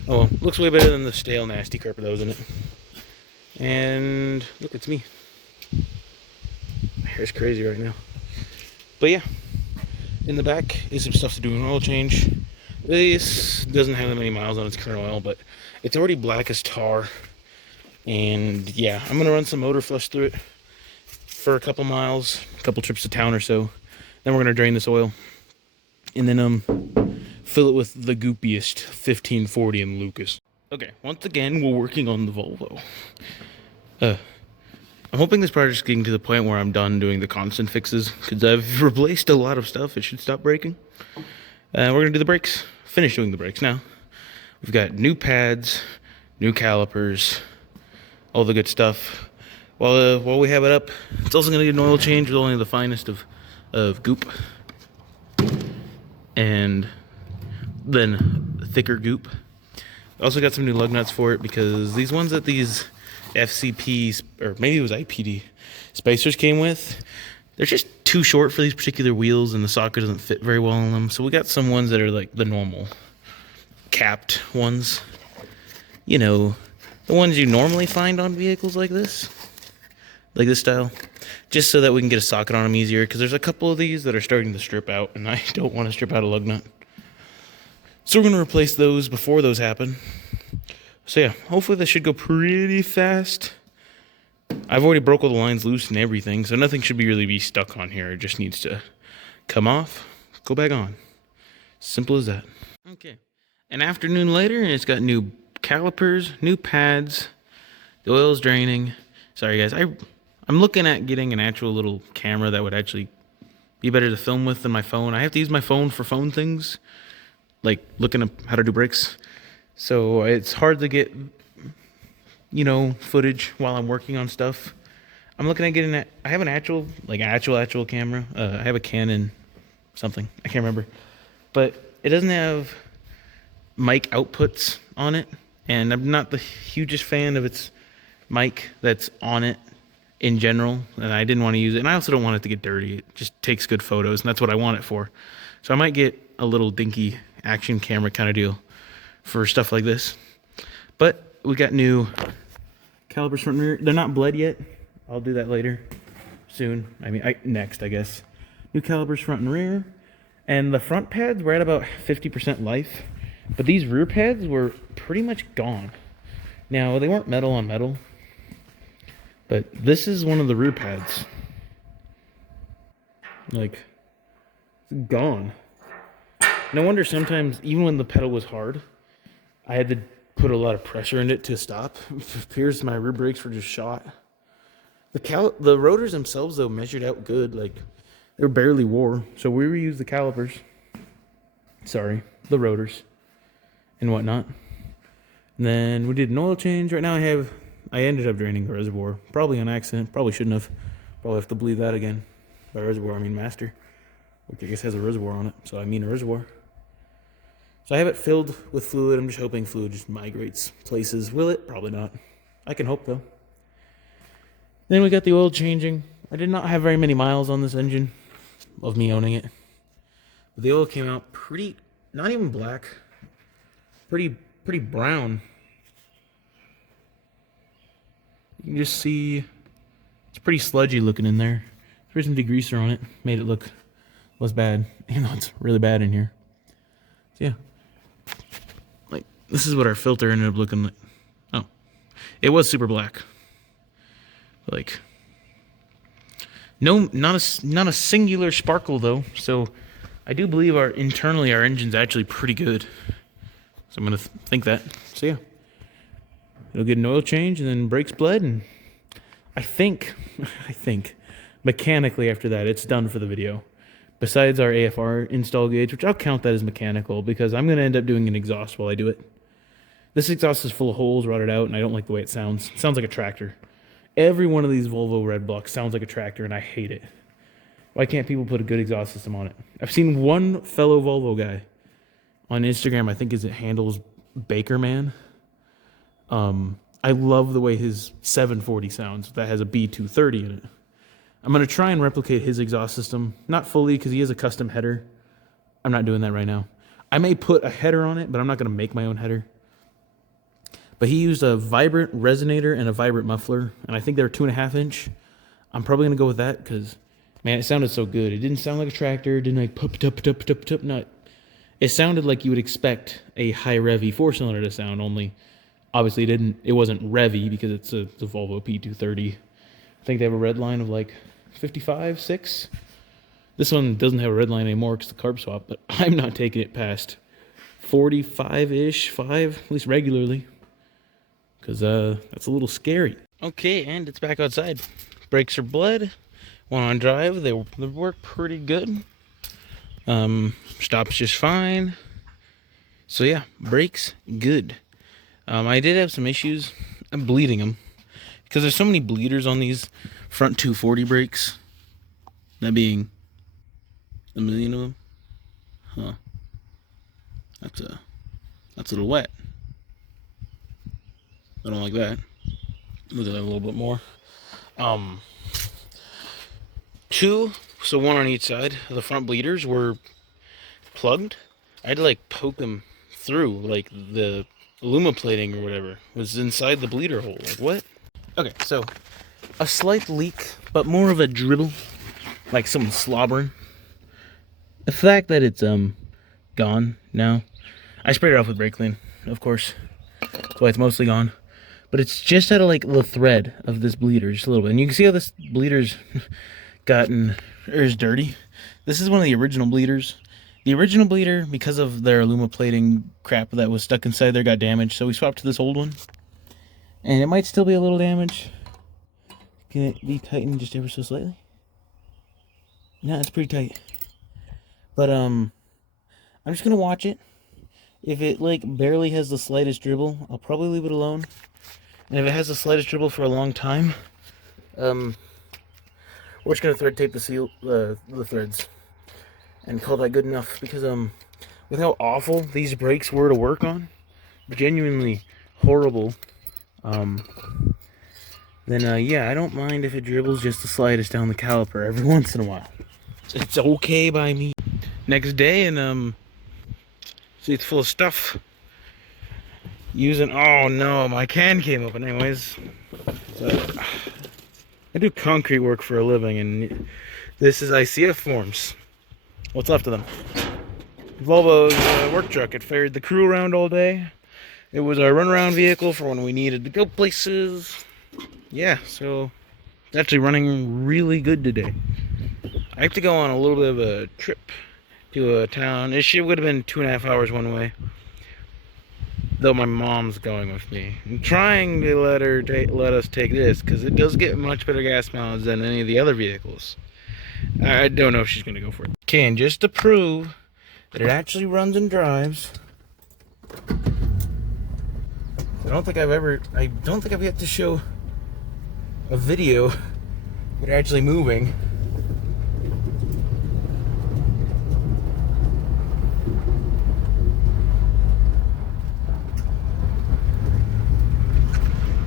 Oh, well, looks way better than the stale, nasty carpet that was in it. And look, it's me. My hair's crazy right now. But yeah, in the back is some stuff to do an oil change. This doesn't have that many miles on its current oil, but it's already black as tar. And yeah, I'm gonna run some motor flush through it for a couple miles, a couple trips to town or so. Then we're gonna drain this oil, and then fill it with the goopiest 1540 in Lucas. Okay, once again, we're working on the Volvo. I'm hoping this project's getting to the point where I'm done doing the constant fixes, because I've replaced a lot of stuff. It should stop breaking. We're going to do the brakes. Finish doing the brakes now. We've got new pads, new calipers, all the good stuff. While we have it up, it's also going to get an oil change with only the finest of goop. And then thicker goop. Also got some new lug nuts for it because these ones that these FCPs, or maybe it was IPD spacers came with, they're just too short for these particular wheels and the socket doesn't fit very well on them. So we got some ones that are like the normal capped ones. You know, the ones you normally find on vehicles like this style. Just so that we can get a socket on them easier, because there's a couple of these that are starting to strip out and I don't want to strip out a lug nut. So we're going to replace those before those happen. So yeah, hopefully this should go pretty fast. I've already broke all the lines loose and everything, so nothing should really be stuck on here. It just needs to come off, go back on. Simple as that. Okay, an afternoon later, and it's got new calipers, new pads, the oil's draining. Sorry guys, I'm looking at getting an actual little camera that would actually be better to film with than my phone. I have to use my phone for phone things, like looking up how to do brakes. So it's hard to get, you know, footage while I'm working on stuff. I'm looking at getting that. I have an actual camera. I have a Canon something. I can't remember. But it doesn't have mic outputs on it, and I'm not the hugest fan of its mic that's on it in general, and I didn't want to use it, and I also don't want it to get dirty. It just takes good photos, and that's what I want it for. So I might get a little dinky action camera kind of deal for stuff like this. But we got new calipers front and rear. They're not bled yet. I'll do that later, soon. Next, I guess. New calipers front and rear. And the front pads were at about 50% life, but these rear pads were pretty much gone. Now, they weren't metal on metal, but this is one of the rear pads. Like, it's gone. No wonder sometimes, even when the pedal was hard, I had to put a lot of pressure in it to stop. It appears my rear brakes were just shot. The rotors themselves, though, measured out good. Like, they were barely wore. So we reused the calipers. Sorry, the rotors and whatnot. And then we did an oil change. Right now I ended up draining the reservoir. Probably on accident. Probably shouldn't have. Probably have to bleed that again. By reservoir, I mean master. Which I guess has a reservoir on it. So I mean a reservoir. So I have it filled with fluid. I'm just hoping fluid just migrates places. Will it? Probably not. I can hope, though. Then we got the oil changing. I did not have very many miles on this engine of me owning it. But the oil came out pretty, not even black, pretty brown. You can just see it's pretty sludgy looking in there. There's some degreaser on it, made it look less bad. You know, it's really bad in here. So yeah, like this is what our filter ended up looking like. Oh, it was super black. Like, no, not a singular sparkle though. So I do believe internally our engine's actually pretty good. So I'm gonna think that. So yeah, it'll get an oil change and then brakes bled, and I think mechanically after that it's done for the video. Besides our AFR install gauge, which I'll count that as mechanical because I'm gonna end up doing an exhaust while I do it. This exhaust is full of holes, rotted out, and I don't like the way it sounds. It sounds like a tractor. Every one of these Volvo red blocks sounds like a tractor, and I hate it. Why can't people put a good exhaust system on it? I've seen one fellow Volvo guy on Instagram, I think it handles Baker Man. I love the way his 740 sounds. That has a B230 in it. I'm going to try and replicate his exhaust system. Not fully, because he has a custom header. I'm not doing that right now. I may put a header on it, but I'm not going to make my own header. But he used a vibrant resonator and a vibrant muffler, and I think they were 2.5 inch. I'm probably going to go with that, because, man, it sounded so good. It didn't sound like a tractor. It didn't like pup. No, it sounded like you would expect a high revvy 4-cylinder to sound, only obviously it wasn't revvy because it's a Volvo P230. I think they have a red line of like 55, 6. This one doesn't have a red line anymore because the carb swap, but I'm not taking it past 45-ish, 5, at least regularly, because that's a little scary. Okay, and it's back outside. Brakes are bled. Went on drive. They work pretty good. Stops just fine. So yeah, brakes good. I did have some issues. I'm bleeding them because there's so many bleeders on these front 240 brakes. That being a million of them. Huh. That's a little wet. I don't like that. Look at that a little bit more. Two, so one on each side. The front bleeders were plugged. I had to like poke them through, like the alumiplating or whatever was inside the bleeder hole. Like what? Okay, so a slight leak, but more of a dribble, like someone slobbering. The fact that it's gone now. I sprayed it off with brake clean, of course. That's why it's mostly gone. But it's just out of like the thread of this bleeder, just a little bit. And you can see how this bleeder's is dirty. This is one of the original bleeders. The original bleeder, because of their alumiplating crap that was stuck inside there, got damaged. So we swapped to this old one. And it might still be a little damaged. Can it be tightened just ever so slightly? No, it's pretty tight. But I'm just gonna watch it. If it like barely has the slightest dribble, I'll probably leave it alone. And if it has the slightest dribble for a long time, we're just gonna thread tape the threads and call that good enough. Because with how awful these brakes were to work on, genuinely horrible, then yeah, I don't mind if it dribbles just the slightest down the caliper every once in a while. It's okay by me. Next day, and see, it's full of stuff. Oh no, my can came open anyways. But, I do concrete work for a living, and this is ICF forms. What's left of them? Volvo's work truck. It ferried the crew around all day. It was our runaround vehicle for when we needed to go places. Yeah, so it's actually running really good today. I have to go on a little bit of a trip to a town. It would have been 2.5 hours one way. Though my mom's going with me. I'm trying to let us take this, because it does get much better gas mileage than any of the other vehicles. I don't know if she's going to go for it. Okay, and just to prove that it actually runs and drives, I don't think I've yet to show a video of it actually moving.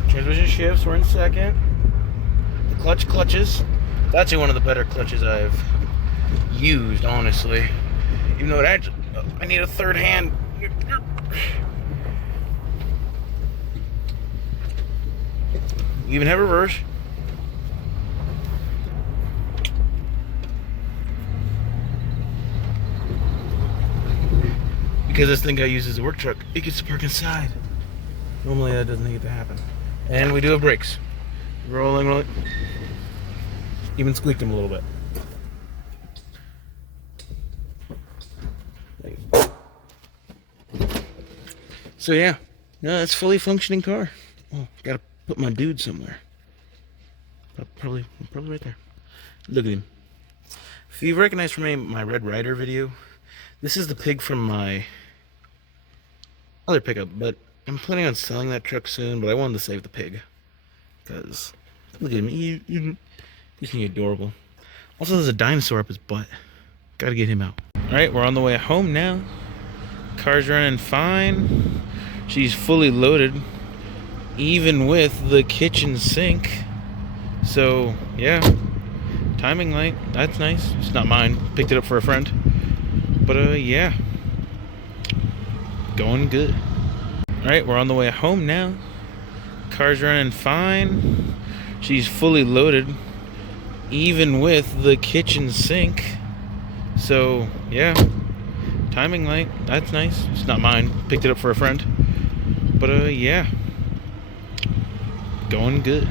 Transmission shifts, we're in second. The clutch clutches. That's actually one of the better clutches I've used, honestly. Even though I need a third hand. You even have reverse. Because this thing I use as a work truck, it gets to park inside. Normally that doesn't get to happen. And we do have brakes. Rolling. Even squeaked them a little bit. So yeah, no, it's a fully functioning car. Oh, gotta put my dude somewhere. Probably right there. Look at him. If you recognize from my Red Ryder video, this is the pig from my other pickup, but I'm planning on selling that truck soon, but I wanted to save the pig. Because, look at him, he's adorable. Also, there's a dinosaur up his butt. Gotta get him out. Alright, we're on the way home now. Car's running fine. She's fully loaded, even with the kitchen sink. So, yeah. Timing light, that's nice. It's not mine. Picked it up for a friend. But, yeah. Going good. Alright, we're on the way home now. Car's running fine. She's fully loaded, even with the kitchen sink. So, yeah. Timing light, that's nice. It's not mine. Picked it up for a friend. But, yeah. Going good.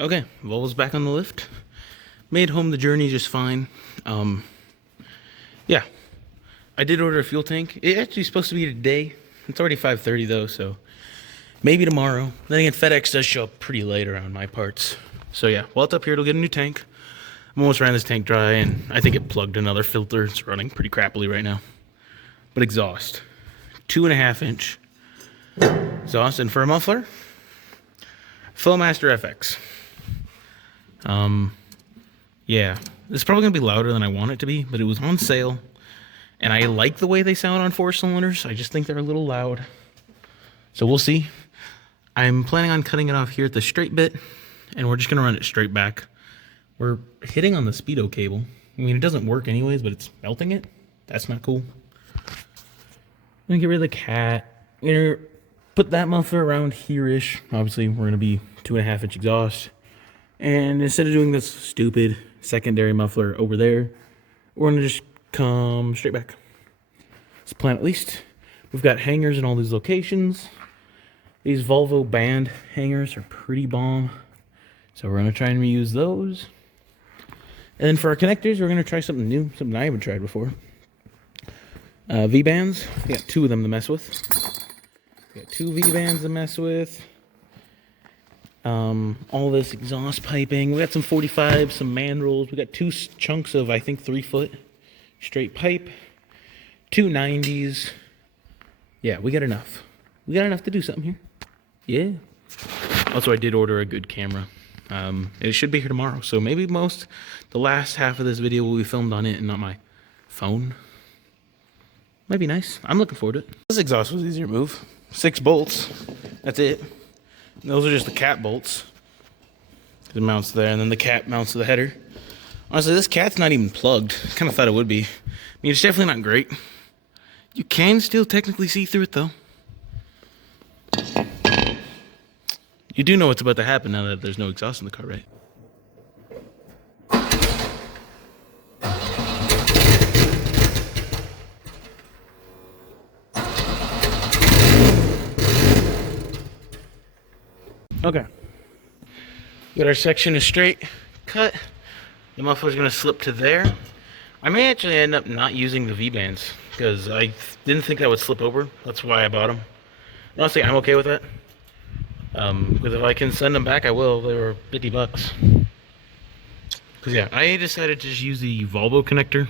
Okay, Volvo's back on the lift. Made home the journey just fine. Yeah. I did order a fuel tank. It's actually supposed to be today. It's already 5:30 though, so maybe tomorrow. Then again, FedEx does show up pretty late around my parts. So yeah, while it's up here, it'll get a new tank. I'm almost ran this tank dry, and I think it plugged another filter. It's running pretty crappily right now. But exhaust. 2.5 inch exhaust. And for a muffler, Flowmaster FX. Yeah. This is probably going to be louder than I want it to be, but it was on sale. And I like the way they sound on 4 cylinders. I just think they're a little loud. So we'll see. I'm planning on cutting it off here at the straight bit, and we're just going to run it straight back. We're hitting on the speedo cable. I mean, it doesn't work anyways, but it's melting it. That's not cool. I'm going to get rid of the cat. I'm going to put that muffler around here-ish. Obviously, we're going to be 2.5 inch exhaust. And instead of doing this stupid secondary muffler over there, we're going to just come straight back. It's the plan at least. We've got hangers in all these locations. These Volvo band hangers are pretty bomb. So we're going to try and reuse those. And then for our connectors, we're going to try something new, something I haven't tried before. V-bands. We got 2 of them to mess with. We got 2 V-bands to mess with. All this exhaust piping. We got some 45s, some mandrels. We got 2 chunks of, I think, 3-foot straight pipe. 2 90s. Yeah, we got enough. We got enough to do something here. Yeah. Also, I did order a good camera. It should be here tomorrow. So maybe the last half of this video will be filmed on it and not my phone. Might be nice. I'm looking forward to it. This exhaust was easier to move. 6 bolts. That's it. And those are just the cat bolts. It mounts there, and then the cat mounts to the header. Honestly, this cat's not even plugged. Kind of thought it would be. I mean, it's definitely not great. You can still technically see through it, though. You do know what's about to happen now that there's no exhaust in the car, right? Okay. Got our section is straight cut. The muffler's gonna slip to there. I may actually end up not using the V-bands because I didn't think that would slip over. That's why I bought them. Honestly, I'm okay with that. Because if I can send them back, I will. They were 50 bucks. Because yeah, I decided to just use the Volvo connector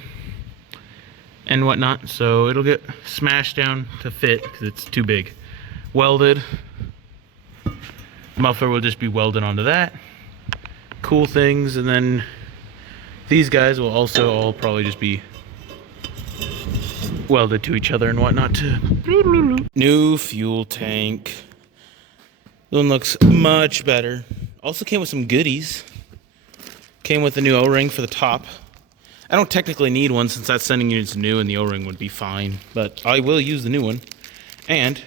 and whatnot, so it'll get smashed down to fit because it's too big. Welded. Muffler will just be welded onto that. Cool things, and then these guys will also all probably just be welded to each other and whatnot too. New fuel tank. This one looks much better. Also came with some goodies. Came with a new O-ring for the top. I don't technically need one since that sending unit's new and the O-ring would be fine, but I will use the new one. And,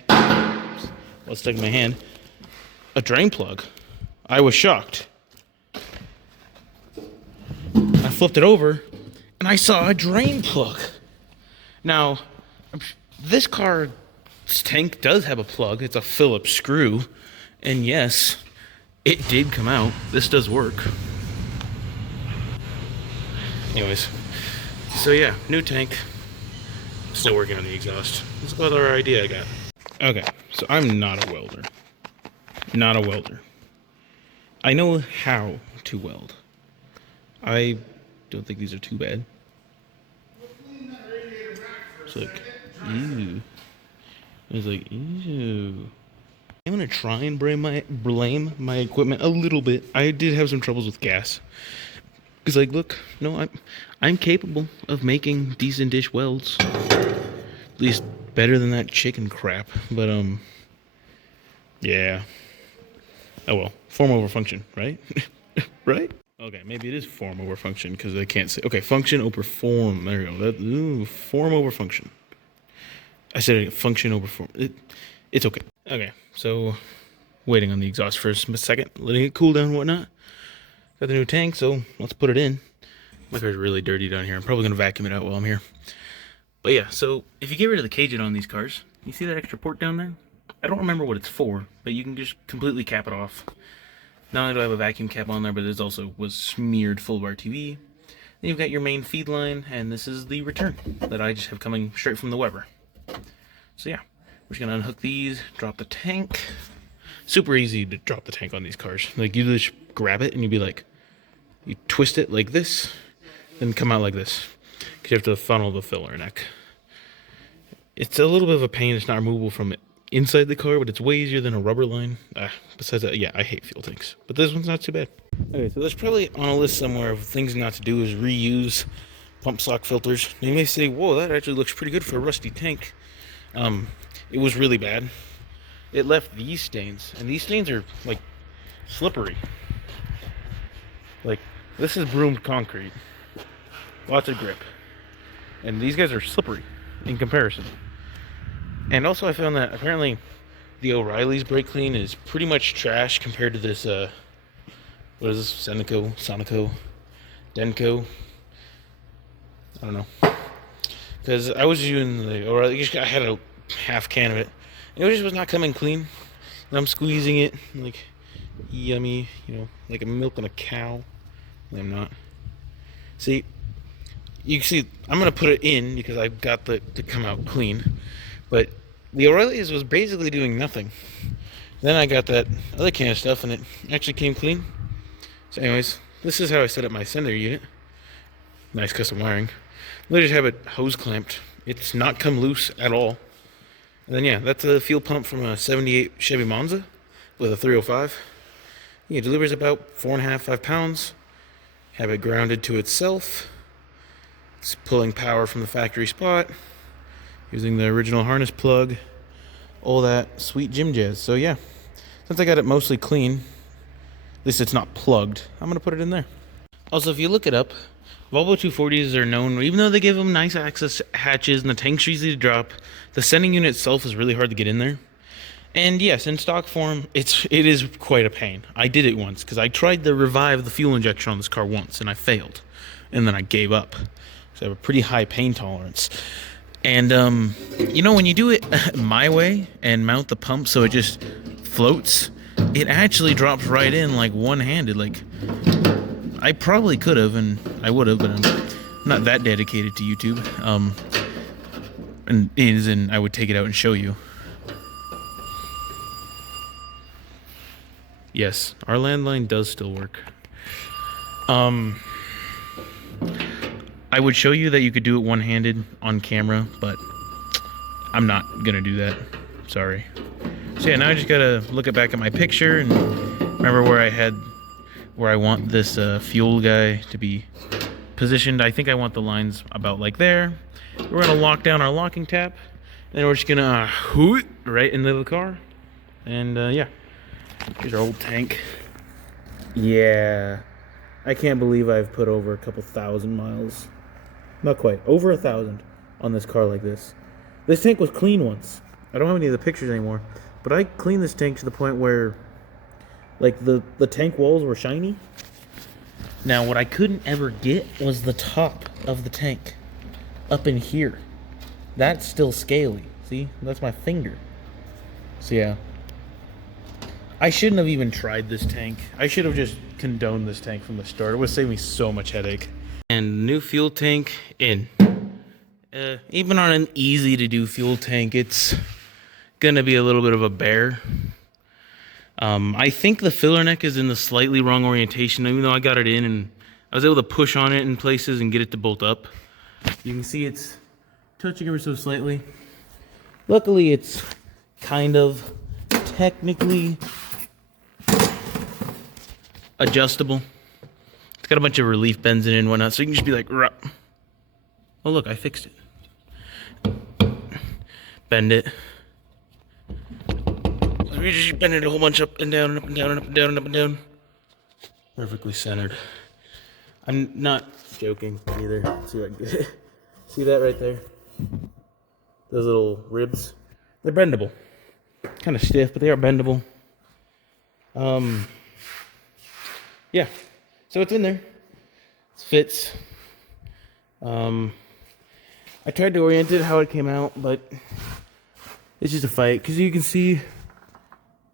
let's stick in my hand, a drain plug. I was shocked. I flipped it over and I saw a drain plug. Now, this car's tank does have a plug. It's a Phillips screw. And yes, it did come out. This does work. Anyways, so yeah, new tank. Still working on the exhaust. This is another idea I got. Okay, so I'm not a welder. Not a welder. I know how to weld. I don't think these are too bad. It's like, ew. It's like, ew. I'm gonna try and blame my equipment a little bit. I did have some troubles with gas. Cause like, look, no, I'm capable of making decent-ish welds. At least better than that chicken crap. But yeah. Oh well, form over function, right? Right? Okay, maybe it is form over function because I can't say. Okay, function over form. There you go. Form over function. I said it, function over form. It's okay. Okay, so waiting on the exhaust for a second, letting it cool down and whatnot. Got the new tank, so let's put it in. My car's really dirty down here. I'm probably gonna vacuum it out while I'm here. But yeah, so if you get rid of the cage on these cars, you see that extra port down there? I don't remember what it's for, but you can just completely cap it off. Not only do I have a vacuum cap on there, but it also was smeared full of RTV. Then you've got your main feed line, and this is the return that I just have coming straight from the Weber. So yeah, we're just gonna unhook these, drop the tank. Super easy to drop the tank on these cars. Like you just grab it and you'd be like, you twist it like this, then come out like this. Because you have to funnel the filler neck. It's a little bit of a pain. It's not removable from inside the car, but it's way easier than a rubber line. Besides that, yeah, I hate fuel tanks. But this one's not too bad. Okay, so there's probably on a list somewhere of things not to do is reuse pump stock filters. You may say, whoa, that actually looks pretty good for a rusty tank. It was really bad. It left these stains, and these stains are like slippery. Like this is broomed concrete, lots of grip, and these guys are slippery in comparison. And also I found that apparently the O'Reilly's brake clean is pretty much trash compared to this what is this, Sonico, Denko, I don't know, because I was using the O'Reilly. I had a half can of it. It just was not coming clean. And I'm squeezing it like yummy, you know, like I'm milking a cow. And I'm not. See, you can see I'm gonna put it in because I got the to come out clean. But the O'Reilly's was basically doing nothing. Then I got that other can of stuff and it actually came clean. So anyways, this is how I set up my sender unit. Nice custom wiring. They just have it hose clamped. It's not come loose at all. And then yeah, that's a fuel pump from a 78 Chevy Monza with a 305. It delivers about 4.5 pounds. Have it grounded to itself. It's pulling power from the factory spot. using the original harness plug, all that sweet gym jazz. So yeah, since I got it mostly clean, at least it's not plugged, I'm gonna put it in there. Also, if you look it up, Volvo 240s are known, even though they give them nice access hatches and the tank's easy to drop, the sending unit itself is really hard to get in there. And yes, in stock form, it is quite a pain. I did it once because I tried to revive the fuel injection on this car once and I failed, and then I gave up. So I have a pretty high pain tolerance. And you know, when you do it my way and mount the pump so it just floats, it actually drops right in like one-handed. Like, I probably could have and I would have, but I'm not that dedicated to YouTube. And I would take it out and show you. Yes, our landline does still work. I would show you that you could do it one-handed on camera, but I'm not gonna do that. Sorry. So yeah, now I just gotta look back at my picture and remember where I want this fuel guy to be positioned. I think I want the lines about like there. We're gonna lock down our locking tap, and then we're just gonna hoot right into the car, and yeah. Here's our old tank. Yeah, I can't believe I've put over a couple thousand miles. Not quite, over 1,000 on this car like this. This tank was clean once. I don't have any of the pictures anymore, but I cleaned this tank to the point where, like, the tank walls were shiny. Now, what I couldn't ever get was the top of the tank up in here. That's still scaly. See, that's my finger. So yeah. I shouldn't have even tried this tank. I should have just condoned this tank from the start. It would save me so much headache. And new fuel tank in. Even on an easy to do fuel tank, it's gonna be a little bit of a bear. I think the filler neck is in the slightly wrong orientation, even though I got it in and I was able to push on it in places and get it to bolt up. You can see it's touching ever so slightly. Luckily, it's kind of technically adjustable. It's got a bunch of relief bends in it and whatnot, so you can just be like, ruh. Oh look, I fixed it. Bend it. We just bend it a whole bunch up and down, up and down, and up and down, and up and down. Perfectly centered. I'm not joking either. See if I can get it. See that right there? Those little ribs. They're bendable. Kind of stiff, but they are bendable. Yeah, so it's in there. It fits. I tried to orient it how it came out, but it's just a fight because you can see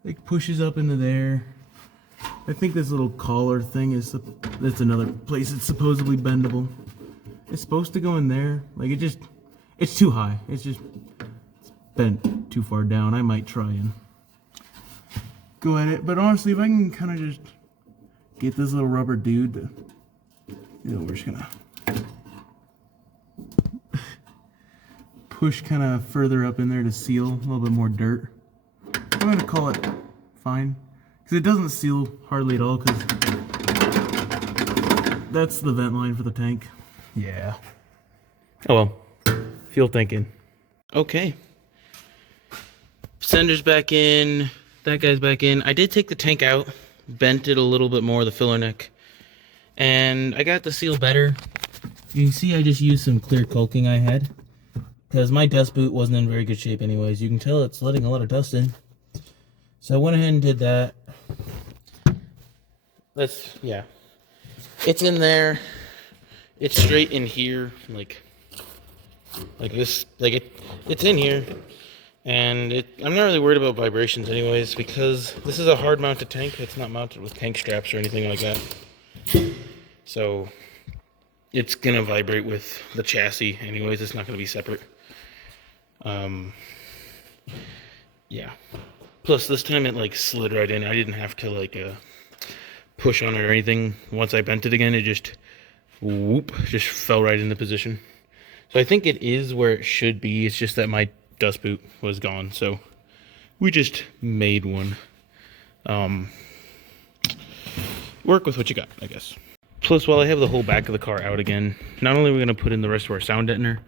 it pushes up into there. I think this little collar thing that's another place it's supposedly bendable. It's supposed to go in there. Like it's too high. It's bent too far down. I might try and go at it, but honestly, if I can kind of just get this little rubber dude to, we're just gonna push kind of further up in there to seal a little bit more dirt. I'm gonna call it fine because it doesn't seal hardly at all, because that's the vent line for the tank. Yeah. Oh well. Fuel tank in. Okay. Sender's back in. That guy's back in. I did take the tank out, bent it a little bit more, the filler neck, and I got the seal better. You can see I just used some clear caulking I had because my dust boot wasn't in very good shape anyways. You can tell it's letting a lot of dust in. So I went ahead and did that. Yeah. It's in there. It's straight in here, like this, it's in here. And I'm not really worried about vibrations anyways, because this is a hard mounted tank. It's not mounted with tank straps or anything like that. So it's gonna vibrate with the chassis anyways. It's not gonna be separate. Yeah. Plus this time it slid right in. I didn't have to push on it or anything. Once I bent it again, it just fell right into position. So I think it is where it should be. It's just that my dust boot was gone, so we just made one. Work with what you got, I guess. Plus, while I have the whole back of the car out again, not only are we going to put in the rest of our sound deadener,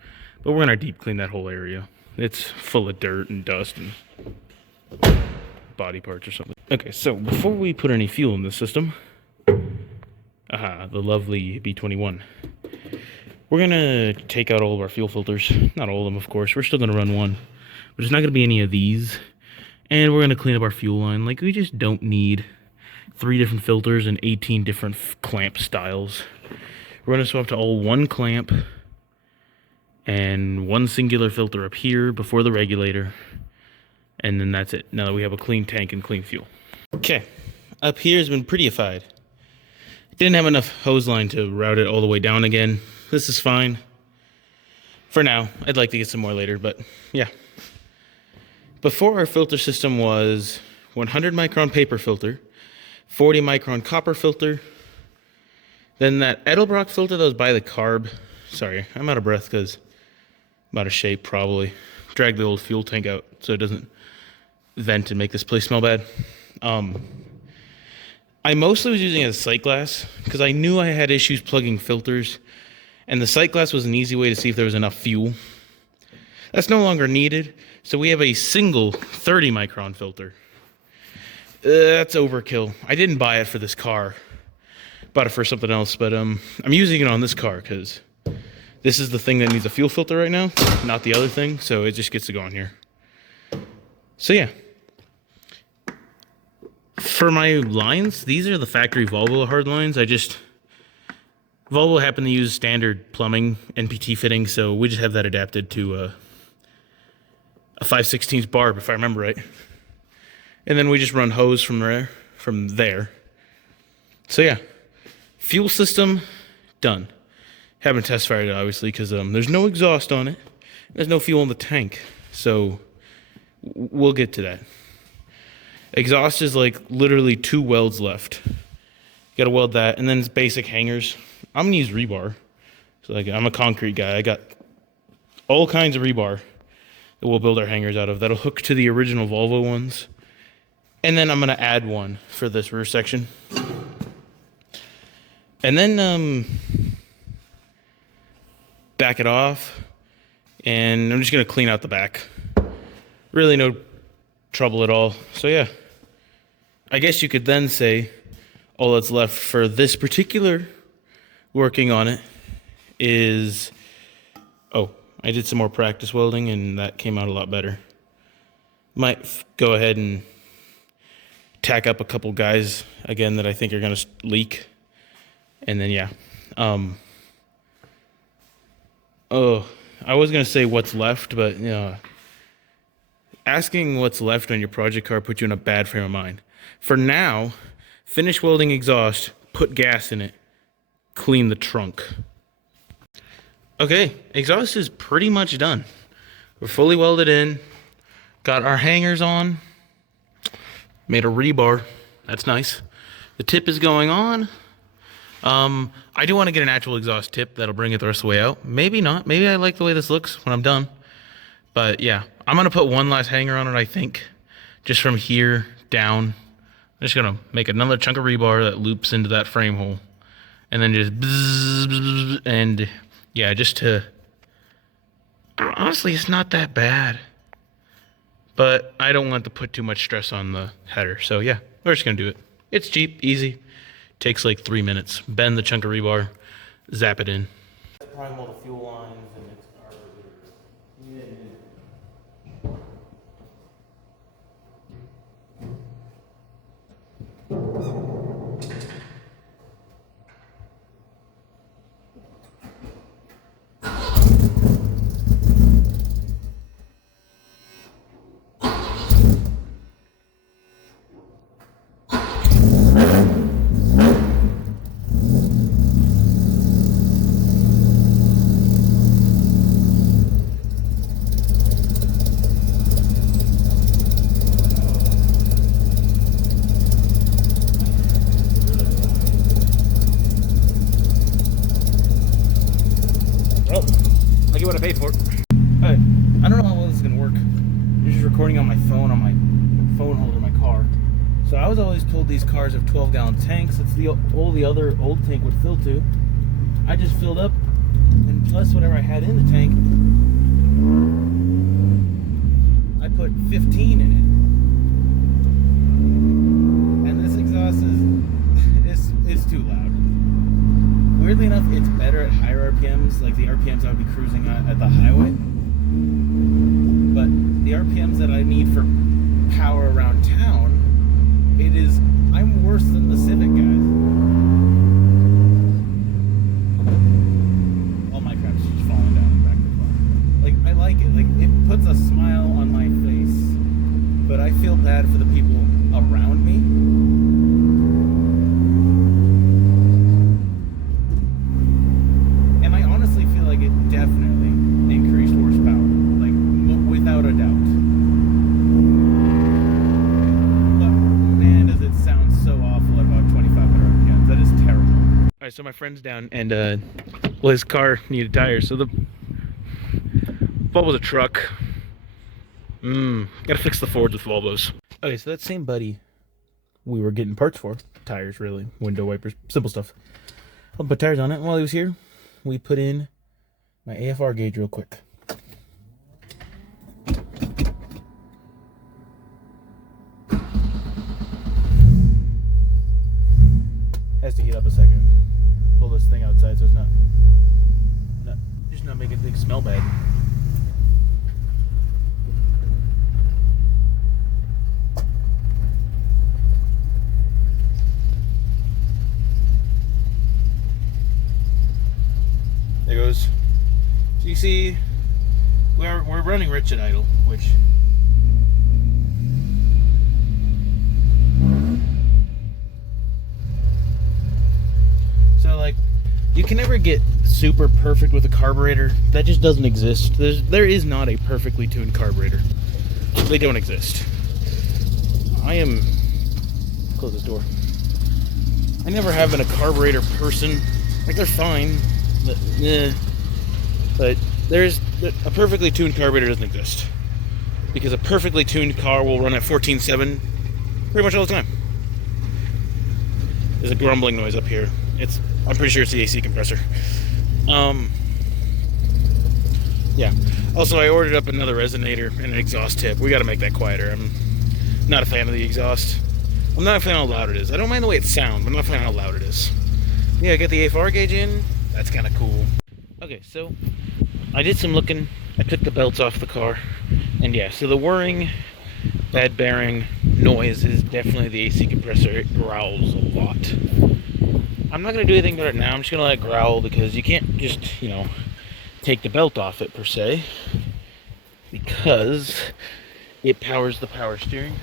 but we're going to deep clean that whole area. It's full of dirt and dust and body parts or something. Okay, so before we put any fuel in the system, the lovely B21, we're gonna take out all of our fuel filters. Not all of them, of course. We're still gonna run one, but there's not gonna be any of these. And we're gonna clean up our fuel line. Like, we just don't need 3 different filters and 18 different clamp styles. We're gonna swap to all one clamp and one singular filter up here before the regulator. And then that's it. Now that we have a clean tank and clean fuel. Okay, up here has been prettyfied. Didn't have enough hose line to route it all the way down again. This is fine. For now, I'd like to get some more later, but yeah. Before, our filter system was 100 micron paper filter, 40 micron copper filter, then that Edelbrock filter that was by the carb. Sorry, I'm out of breath because I'm out of shape probably. Drag the old fuel tank out so it doesn't vent and make this place smell bad. I mostly was using it as sight glass because I knew I had issues plugging filters, and the sight glass was an easy way to see if there was enough fuel. That's no longer needed, so we have a single 30 micron filter. That's overkill. I didn't buy it for this car. Bought it for something else, but I'm using it on this car because this is the thing that needs a fuel filter right now, not the other thing, so it just gets to go on here. So yeah. For my lines, these are the factory Volvo hard lines. Volvo happened to use standard plumbing NPT fitting, so we just have that adapted to a 5/16 barb, if I remember right. And then we just run hose from there. So yeah, fuel system done. Haven't test fired it obviously because there's no exhaust on it. There's no fuel in the tank, so we'll get to that. Exhaust is like literally 2 welds left. Gotta weld that, and then it's basic hangers. I'm gonna use rebar. So like, I'm a concrete guy. I got all kinds of rebar that we'll build our hangers out of. That'll hook to the original Volvo ones. And then I'm gonna add one for this rear section. And then back it off, and I'm just gonna clean out the back. Really no trouble at all. So yeah, I guess you could then say all that's left for this particular working on it is, I did some more practice welding and that came out a lot better. Might go ahead and tack up a couple guys again that I think are gonna leak, and then yeah. I was gonna say what's left, but asking what's left on your project car puts you in a bad frame of mind. For now, finish welding exhaust, put gas in it, clean the trunk. Okay, exhaust is pretty much done. We're fully welded in, got our hangers on, made a rebar, that's nice. The tip is going on. I do want to get an actual exhaust tip that'll bring it the rest of the way out. Maybe not, maybe I like the way this looks when I'm done. But yeah, I'm gonna put one last hanger on it, I think, just from here down. I'm just gonna make another chunk of rebar that loops into that frame hole, and then just bzzz, and yeah, just to, honestly, it's not that bad, but I don't want to put too much stress on the header. So yeah, we're just gonna do it. It's cheap, easy, takes like 3 minutes. Bend the chunk of rebar, zap it in. Prime all the fuel lines and it's what I paid for. Hey, I don't know how well this is gonna work. I'm just recording on my phone holder in my car. So I was always told these cars have 12-gallon tanks. That's all the other old tank would fill to. I just filled up, and plus whatever I had in the tank. cruising at the highway. But the RPMs that I need for power around town, I'm worse than the Civic, guys. All my crap's just falling down in the back of the car. Like, I like it. Like, it puts a smile on my face. But I feel bad for the people around me. And I honestly feel like it definitely increased horsepower. Like, without a doubt. But man, does it sound so awful at about 2,500 RPMs. That is terrible. Alright, so my friend's down, and well, his car needed tires, so the Volvo's a truck. Gotta fix the Fords with Volvos. Okay, so that same buddy we were getting parts for, tires really, window wipers, simple stuff. I'll put tires on it. While he was here, we put in my AFR gauge real quick. Has to heat up a second. Pull this thing outside so it's not making things smell bad. There goes. So you see, we're running rich at idle, which so like you can never get super perfect with a carburetor. That just doesn't exist. There is not a perfectly tuned carburetor. They don't exist. Close this door. I never have been a carburetor person. Like, they're fine. But a perfectly tuned carburetor doesn't exist, because a perfectly tuned car will run at 14.7 pretty much all the time. There's a grumbling noise up here. I'm pretty sure it's the AC compressor. Yeah. Also, I ordered up another resonator and an exhaust tip. We got to make that quieter. I'm not a fan of the exhaust. I'm not a fan of how loud it is. I don't mind the way it sounds, but I'm not a fan of how loud it is. Yeah, I got the AFR gauge in. That's kind of cool. Okay, so I did some looking. I took the belts off the car, and yeah, so the whirring, bad bearing noise is definitely the AC compressor. It growls a lot. I'm not going to do anything about it now. I'm just going to let it growl, because you can't just, take the belt off it per se, because it powers the power steering.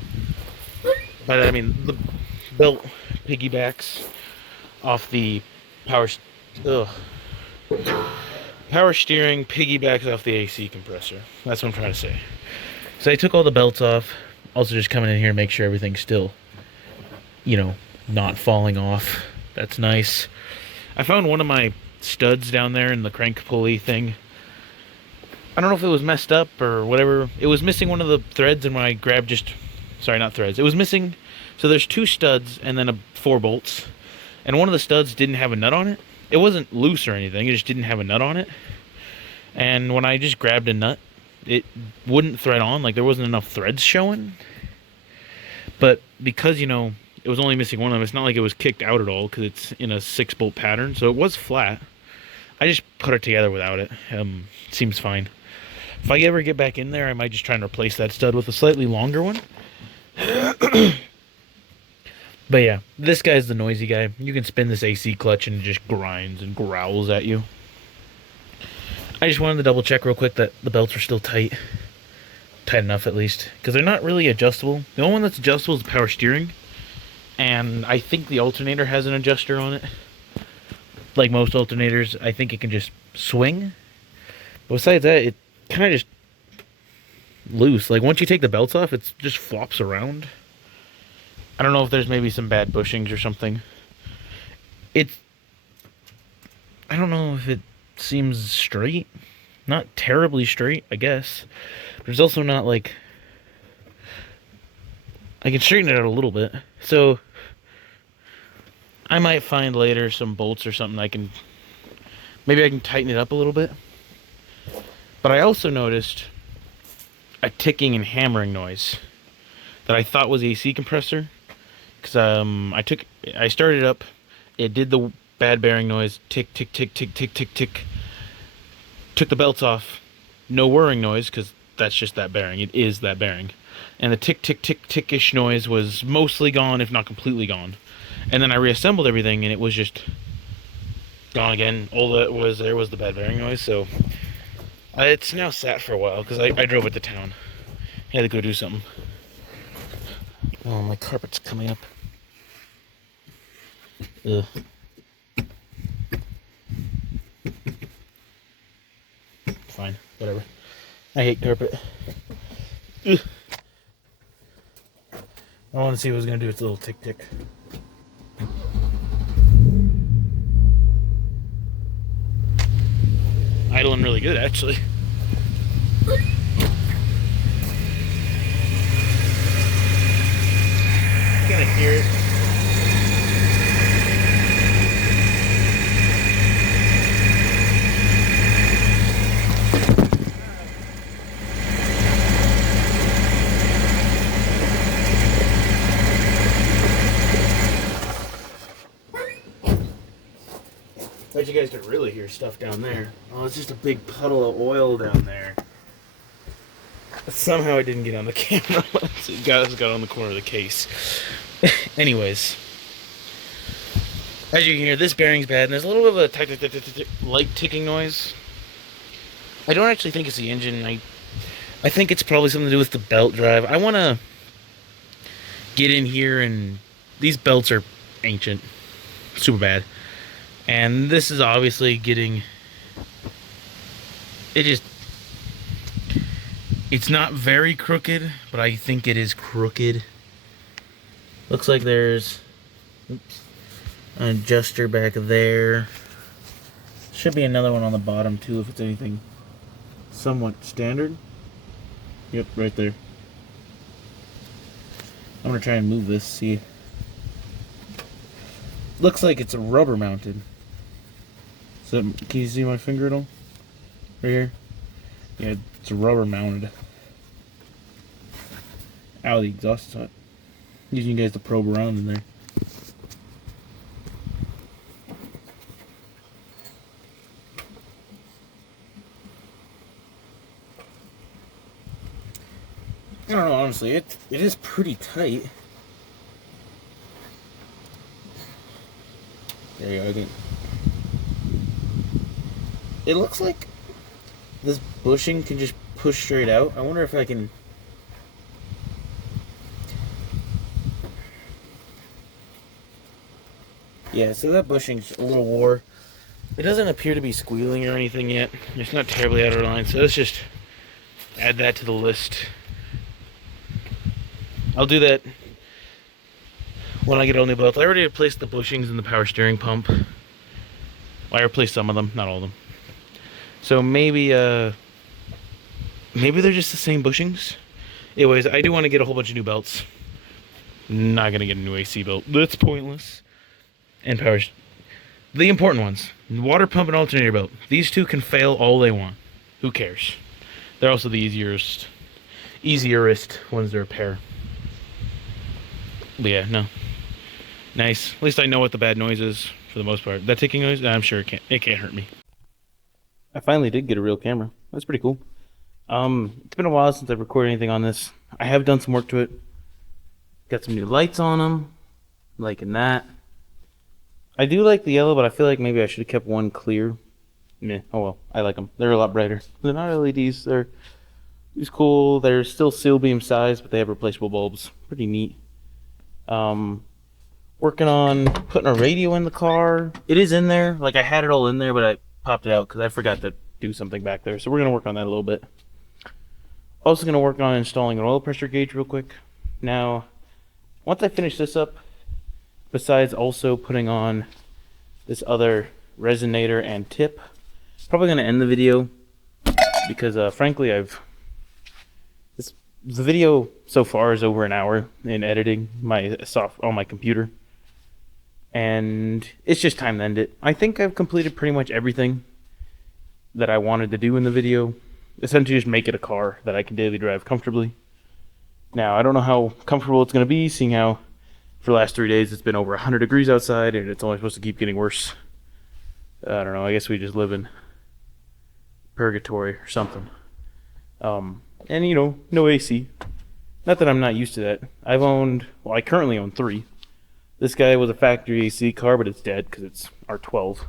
But I mean, the belt piggybacks off the power steering piggybacks off the AC compressor. That's what I'm trying to say. So I took all the belts off. Also just coming in here to make sure everything's still, not falling off. That's nice. I found one of my studs down there in the crank pulley thing. I don't know if it was messed up or whatever. It was missing one of the threads, and when I grabbed sorry, not threads. It was missing. So there's 2 studs and then 4 bolts. And one of the studs didn't have a nut on it. It wasn't loose or anything, it just didn't have a nut on it. And when I just grabbed a nut, it wouldn't thread on, like there wasn't enough threads showing. But because, it was only missing one of them, it's not like it was kicked out at all, because it's in a 6-bolt pattern, so it was flat. I just put it together without it. Seems fine. If I ever get back in there, I might just try and replace that stud with a slightly longer one. But yeah, this guy's the noisy guy. You can spin this AC clutch and it just grinds and growls at you. I just wanted to double check real quick that the belts were still tight. Tight enough, at least. Because they're not really adjustable. The only one that's adjustable is the power steering. And I think the alternator has an adjuster on it. Like most alternators, I think it can just swing. But besides that, it kind of just loose. Like, once you take the belts off, it just flops around. I don't know if there's maybe some bad bushings or something. I don't know if it seems straight. Not terribly straight, I guess. But it's also not like... I can straighten it out a little bit. So, I might find later some bolts or something maybe I can tighten it up a little bit. But I also noticed a ticking and hammering noise that I thought was the AC compressor. Because I started it up, it did the bad bearing noise, tick, tick, tick, tick, tick, tick, tick. Took the belts off. No whirring noise, because that's just that bearing. It is that bearing. And the tick, tick, tick, tick-ish noise was mostly gone, if not completely gone. And then I reassembled everything, and it was just gone again. All that was there was the bad bearing noise, so it's now sat for a while, because I drove it to town. I had to go do something. Oh, my carpet's coming up. Ugh. Fine, whatever. I hate carpet. Ugh. I want to see what it's going to do its little tick-tick. Idling really good, actually. I'm gonna hear it. Bet you guys could really hear stuff down there. Oh, it's just a big puddle of oil down there. Somehow it didn't get on the camera once it got on the corner of the case. Anyways, as you can hear, this bearing's bad, and there's a little bit of a light ticking noise. I don't actually think it's the engine. I think it's probably something to do with the belt drive. I want to get in here, and these belts are ancient, super bad. And this is obviously getting... It's not very crooked, but I think it is crooked. Looks like there's an adjuster back there. Should be another one on the bottom too, if it's anything somewhat standard. Yep, right there. I'm gonna try and move this, see. Looks like it's a rubber mounted. So, can you see my finger at all? Right here? Yeah, it's rubber mounted. Ow, the exhaust is hot. Using you guys to probe around in there. I don't know, honestly, it is pretty tight. There you go, I think. It looks like this bushing can just push straight out. I wonder if I can... Yeah, so that bushing's a little wore. It doesn't appear to be squealing or anything yet. It's not terribly out of line, so let's just add that to the list. I'll do that when I get all new belts. I already replaced the bushings and the power steering pump. Well, I replaced some of them, not all of them. So maybe they're just the same bushings. Anyways, I do want to get a whole bunch of new belts. Not gonna get a new AC belt. That's pointless. And the important ones: water pump and alternator belt. These two can fail all they want. Who cares? They're also the easierest ones to repair. But yeah, no. Nice. At least I know what the bad noise is for the most part. That ticking noise, I'm sure it can't hurt me. I finally did get a real camera. That's pretty cool. It's been a while since I've recorded anything on this. I have done some work to it. Got some new lights on them. Liking that. I do like the yellow, but I feel like maybe I should have kept one clear. Meh. Oh well, I like them. They're a lot brighter. They're not LEDs. They're cool. They're still seal beam size, but they have replaceable bulbs. Pretty neat. Working on putting a radio in the car. It is in there. Like, I had it all in there, but I popped it out because I forgot to do something back there. So we're going to work on that a little bit. Also going to work on installing an oil pressure gauge real quick. Now, once I finish this up, besides also putting on this other resonator and tip, probably going to end the video because frankly the video so far is over an hour in editing on my computer, and it's just time to end it. I think I've completed pretty much everything that I wanted to do in the video. Essentially just make it a car that I can daily drive comfortably. Now, I don't know how comfortable it's going to be, seeing how for the last 3 days it's been over 100 degrees outside and it's only supposed to keep getting worse. I don't know, I guess we just live in purgatory or something. And you know, no AC. Not that I'm not used to that. I currently own 3. This guy was a factory AC car, but it's dead because it's R12.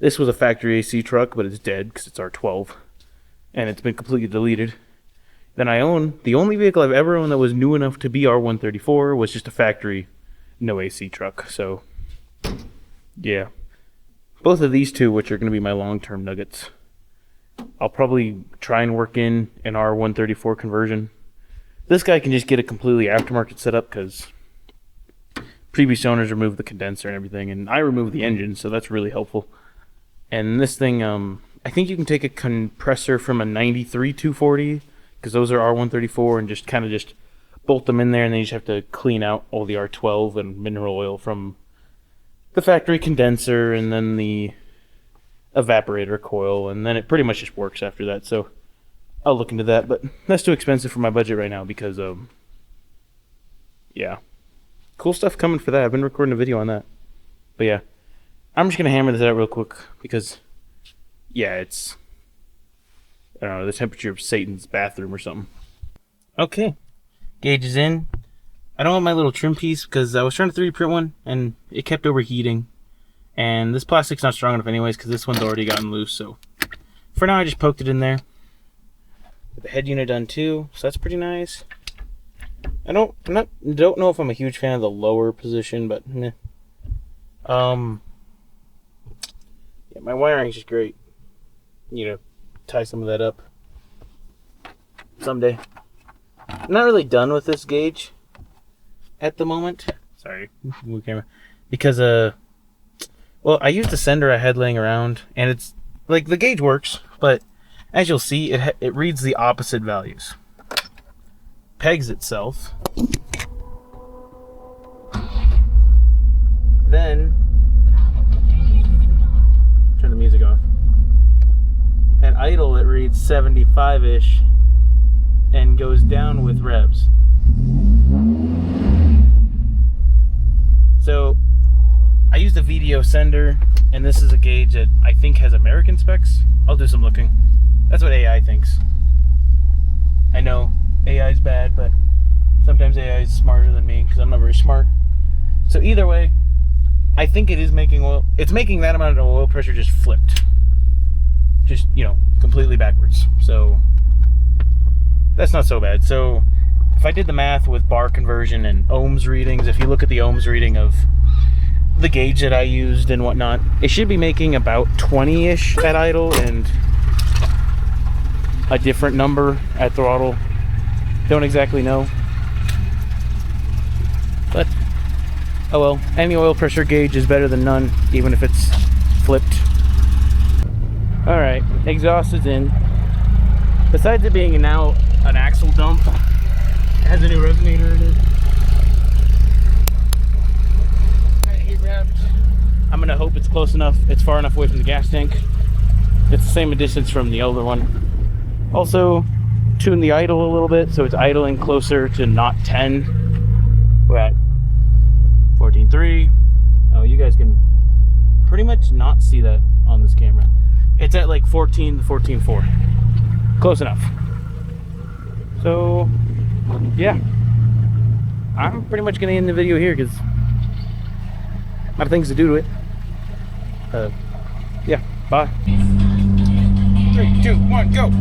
This was a factory AC truck, but it's dead because it's R12. And it's been completely deleted. Then I own, the only vehicle I've ever owned that was new enough to be R134 was just a factory no AC truck. So, yeah. Both of these two, which are going to be my long-term nuggets. I'll probably try and work in an R134 conversion. This guy can just get a completely aftermarket setup because previous owners removed the condenser and everything, and I removed the engine, so that's really helpful. And this thing, I think you can take a compressor from a 93 240, because those are R134, and just kind of just bolt them in there, and then you just have to clean out all the R12 and mineral oil from the factory condenser, and then the evaporator coil, and then it pretty much just works after that. So I'll look into that, but that's too expensive for my budget right now because, yeah. Cool stuff coming for that. I've been recording a video on that. But yeah, I'm just going to hammer this out real quick because, yeah, it's, I don't know, the temperature of Satan's bathroom or something. Okay, gauge is in. I don't want my little trim piece because I was trying to 3D print one and it kept overheating. And this plastic's not strong enough anyways because this one's already gotten loose. So for now, I just poked it in there. With the head unit done too, so that's pretty nice. I don't know if I'm a huge fan of the lower position, but meh. Yeah, my wiring's just great. You know, tie some of that up someday. I'm not really done with this gauge at the moment. Sorry, move camera. Because well, I used the sender I had laying around, and it's like the gauge works, but as you'll see, it reads the opposite values. Pegs itself. Then turn the music off. At idle it reads 75-ish and goes down with revs. So I used a VDO sender, and this is a gauge that I think has American specs. I'll do some looking. That's what AI thinks. I know AI is bad, but sometimes AI is smarter than me because I'm not very smart. So either way, I think it is making oil. It's making that amount of oil pressure just flipped. Just, you know, completely backwards. So that's not so bad. So if I did the math with bar conversion and ohms readings, if you look at the ohms reading of the gauge that I used and whatnot, it should be making about 20-ish at idle and a different number at throttle. Don't exactly know, but oh well. Any oil pressure gauge is better than none, even if it's flipped. All right, exhaust is in. Besides it being now an axle dump, it has a new resonator in it. Heat wrapped. I'm gonna hope it's close enough. It's far enough away from the gas tank. It's the same distance from the other one. Also, tune the idle a little bit so it's idling closer to not 10. We're at 14.3. Oh, you guys can pretty much not see that on this camera. It's at like 14 to 14.4. Close enough. So, yeah. I'm pretty much going to end the video here because a lot of things to do to it. Yeah, bye. 3, 2, 1, go!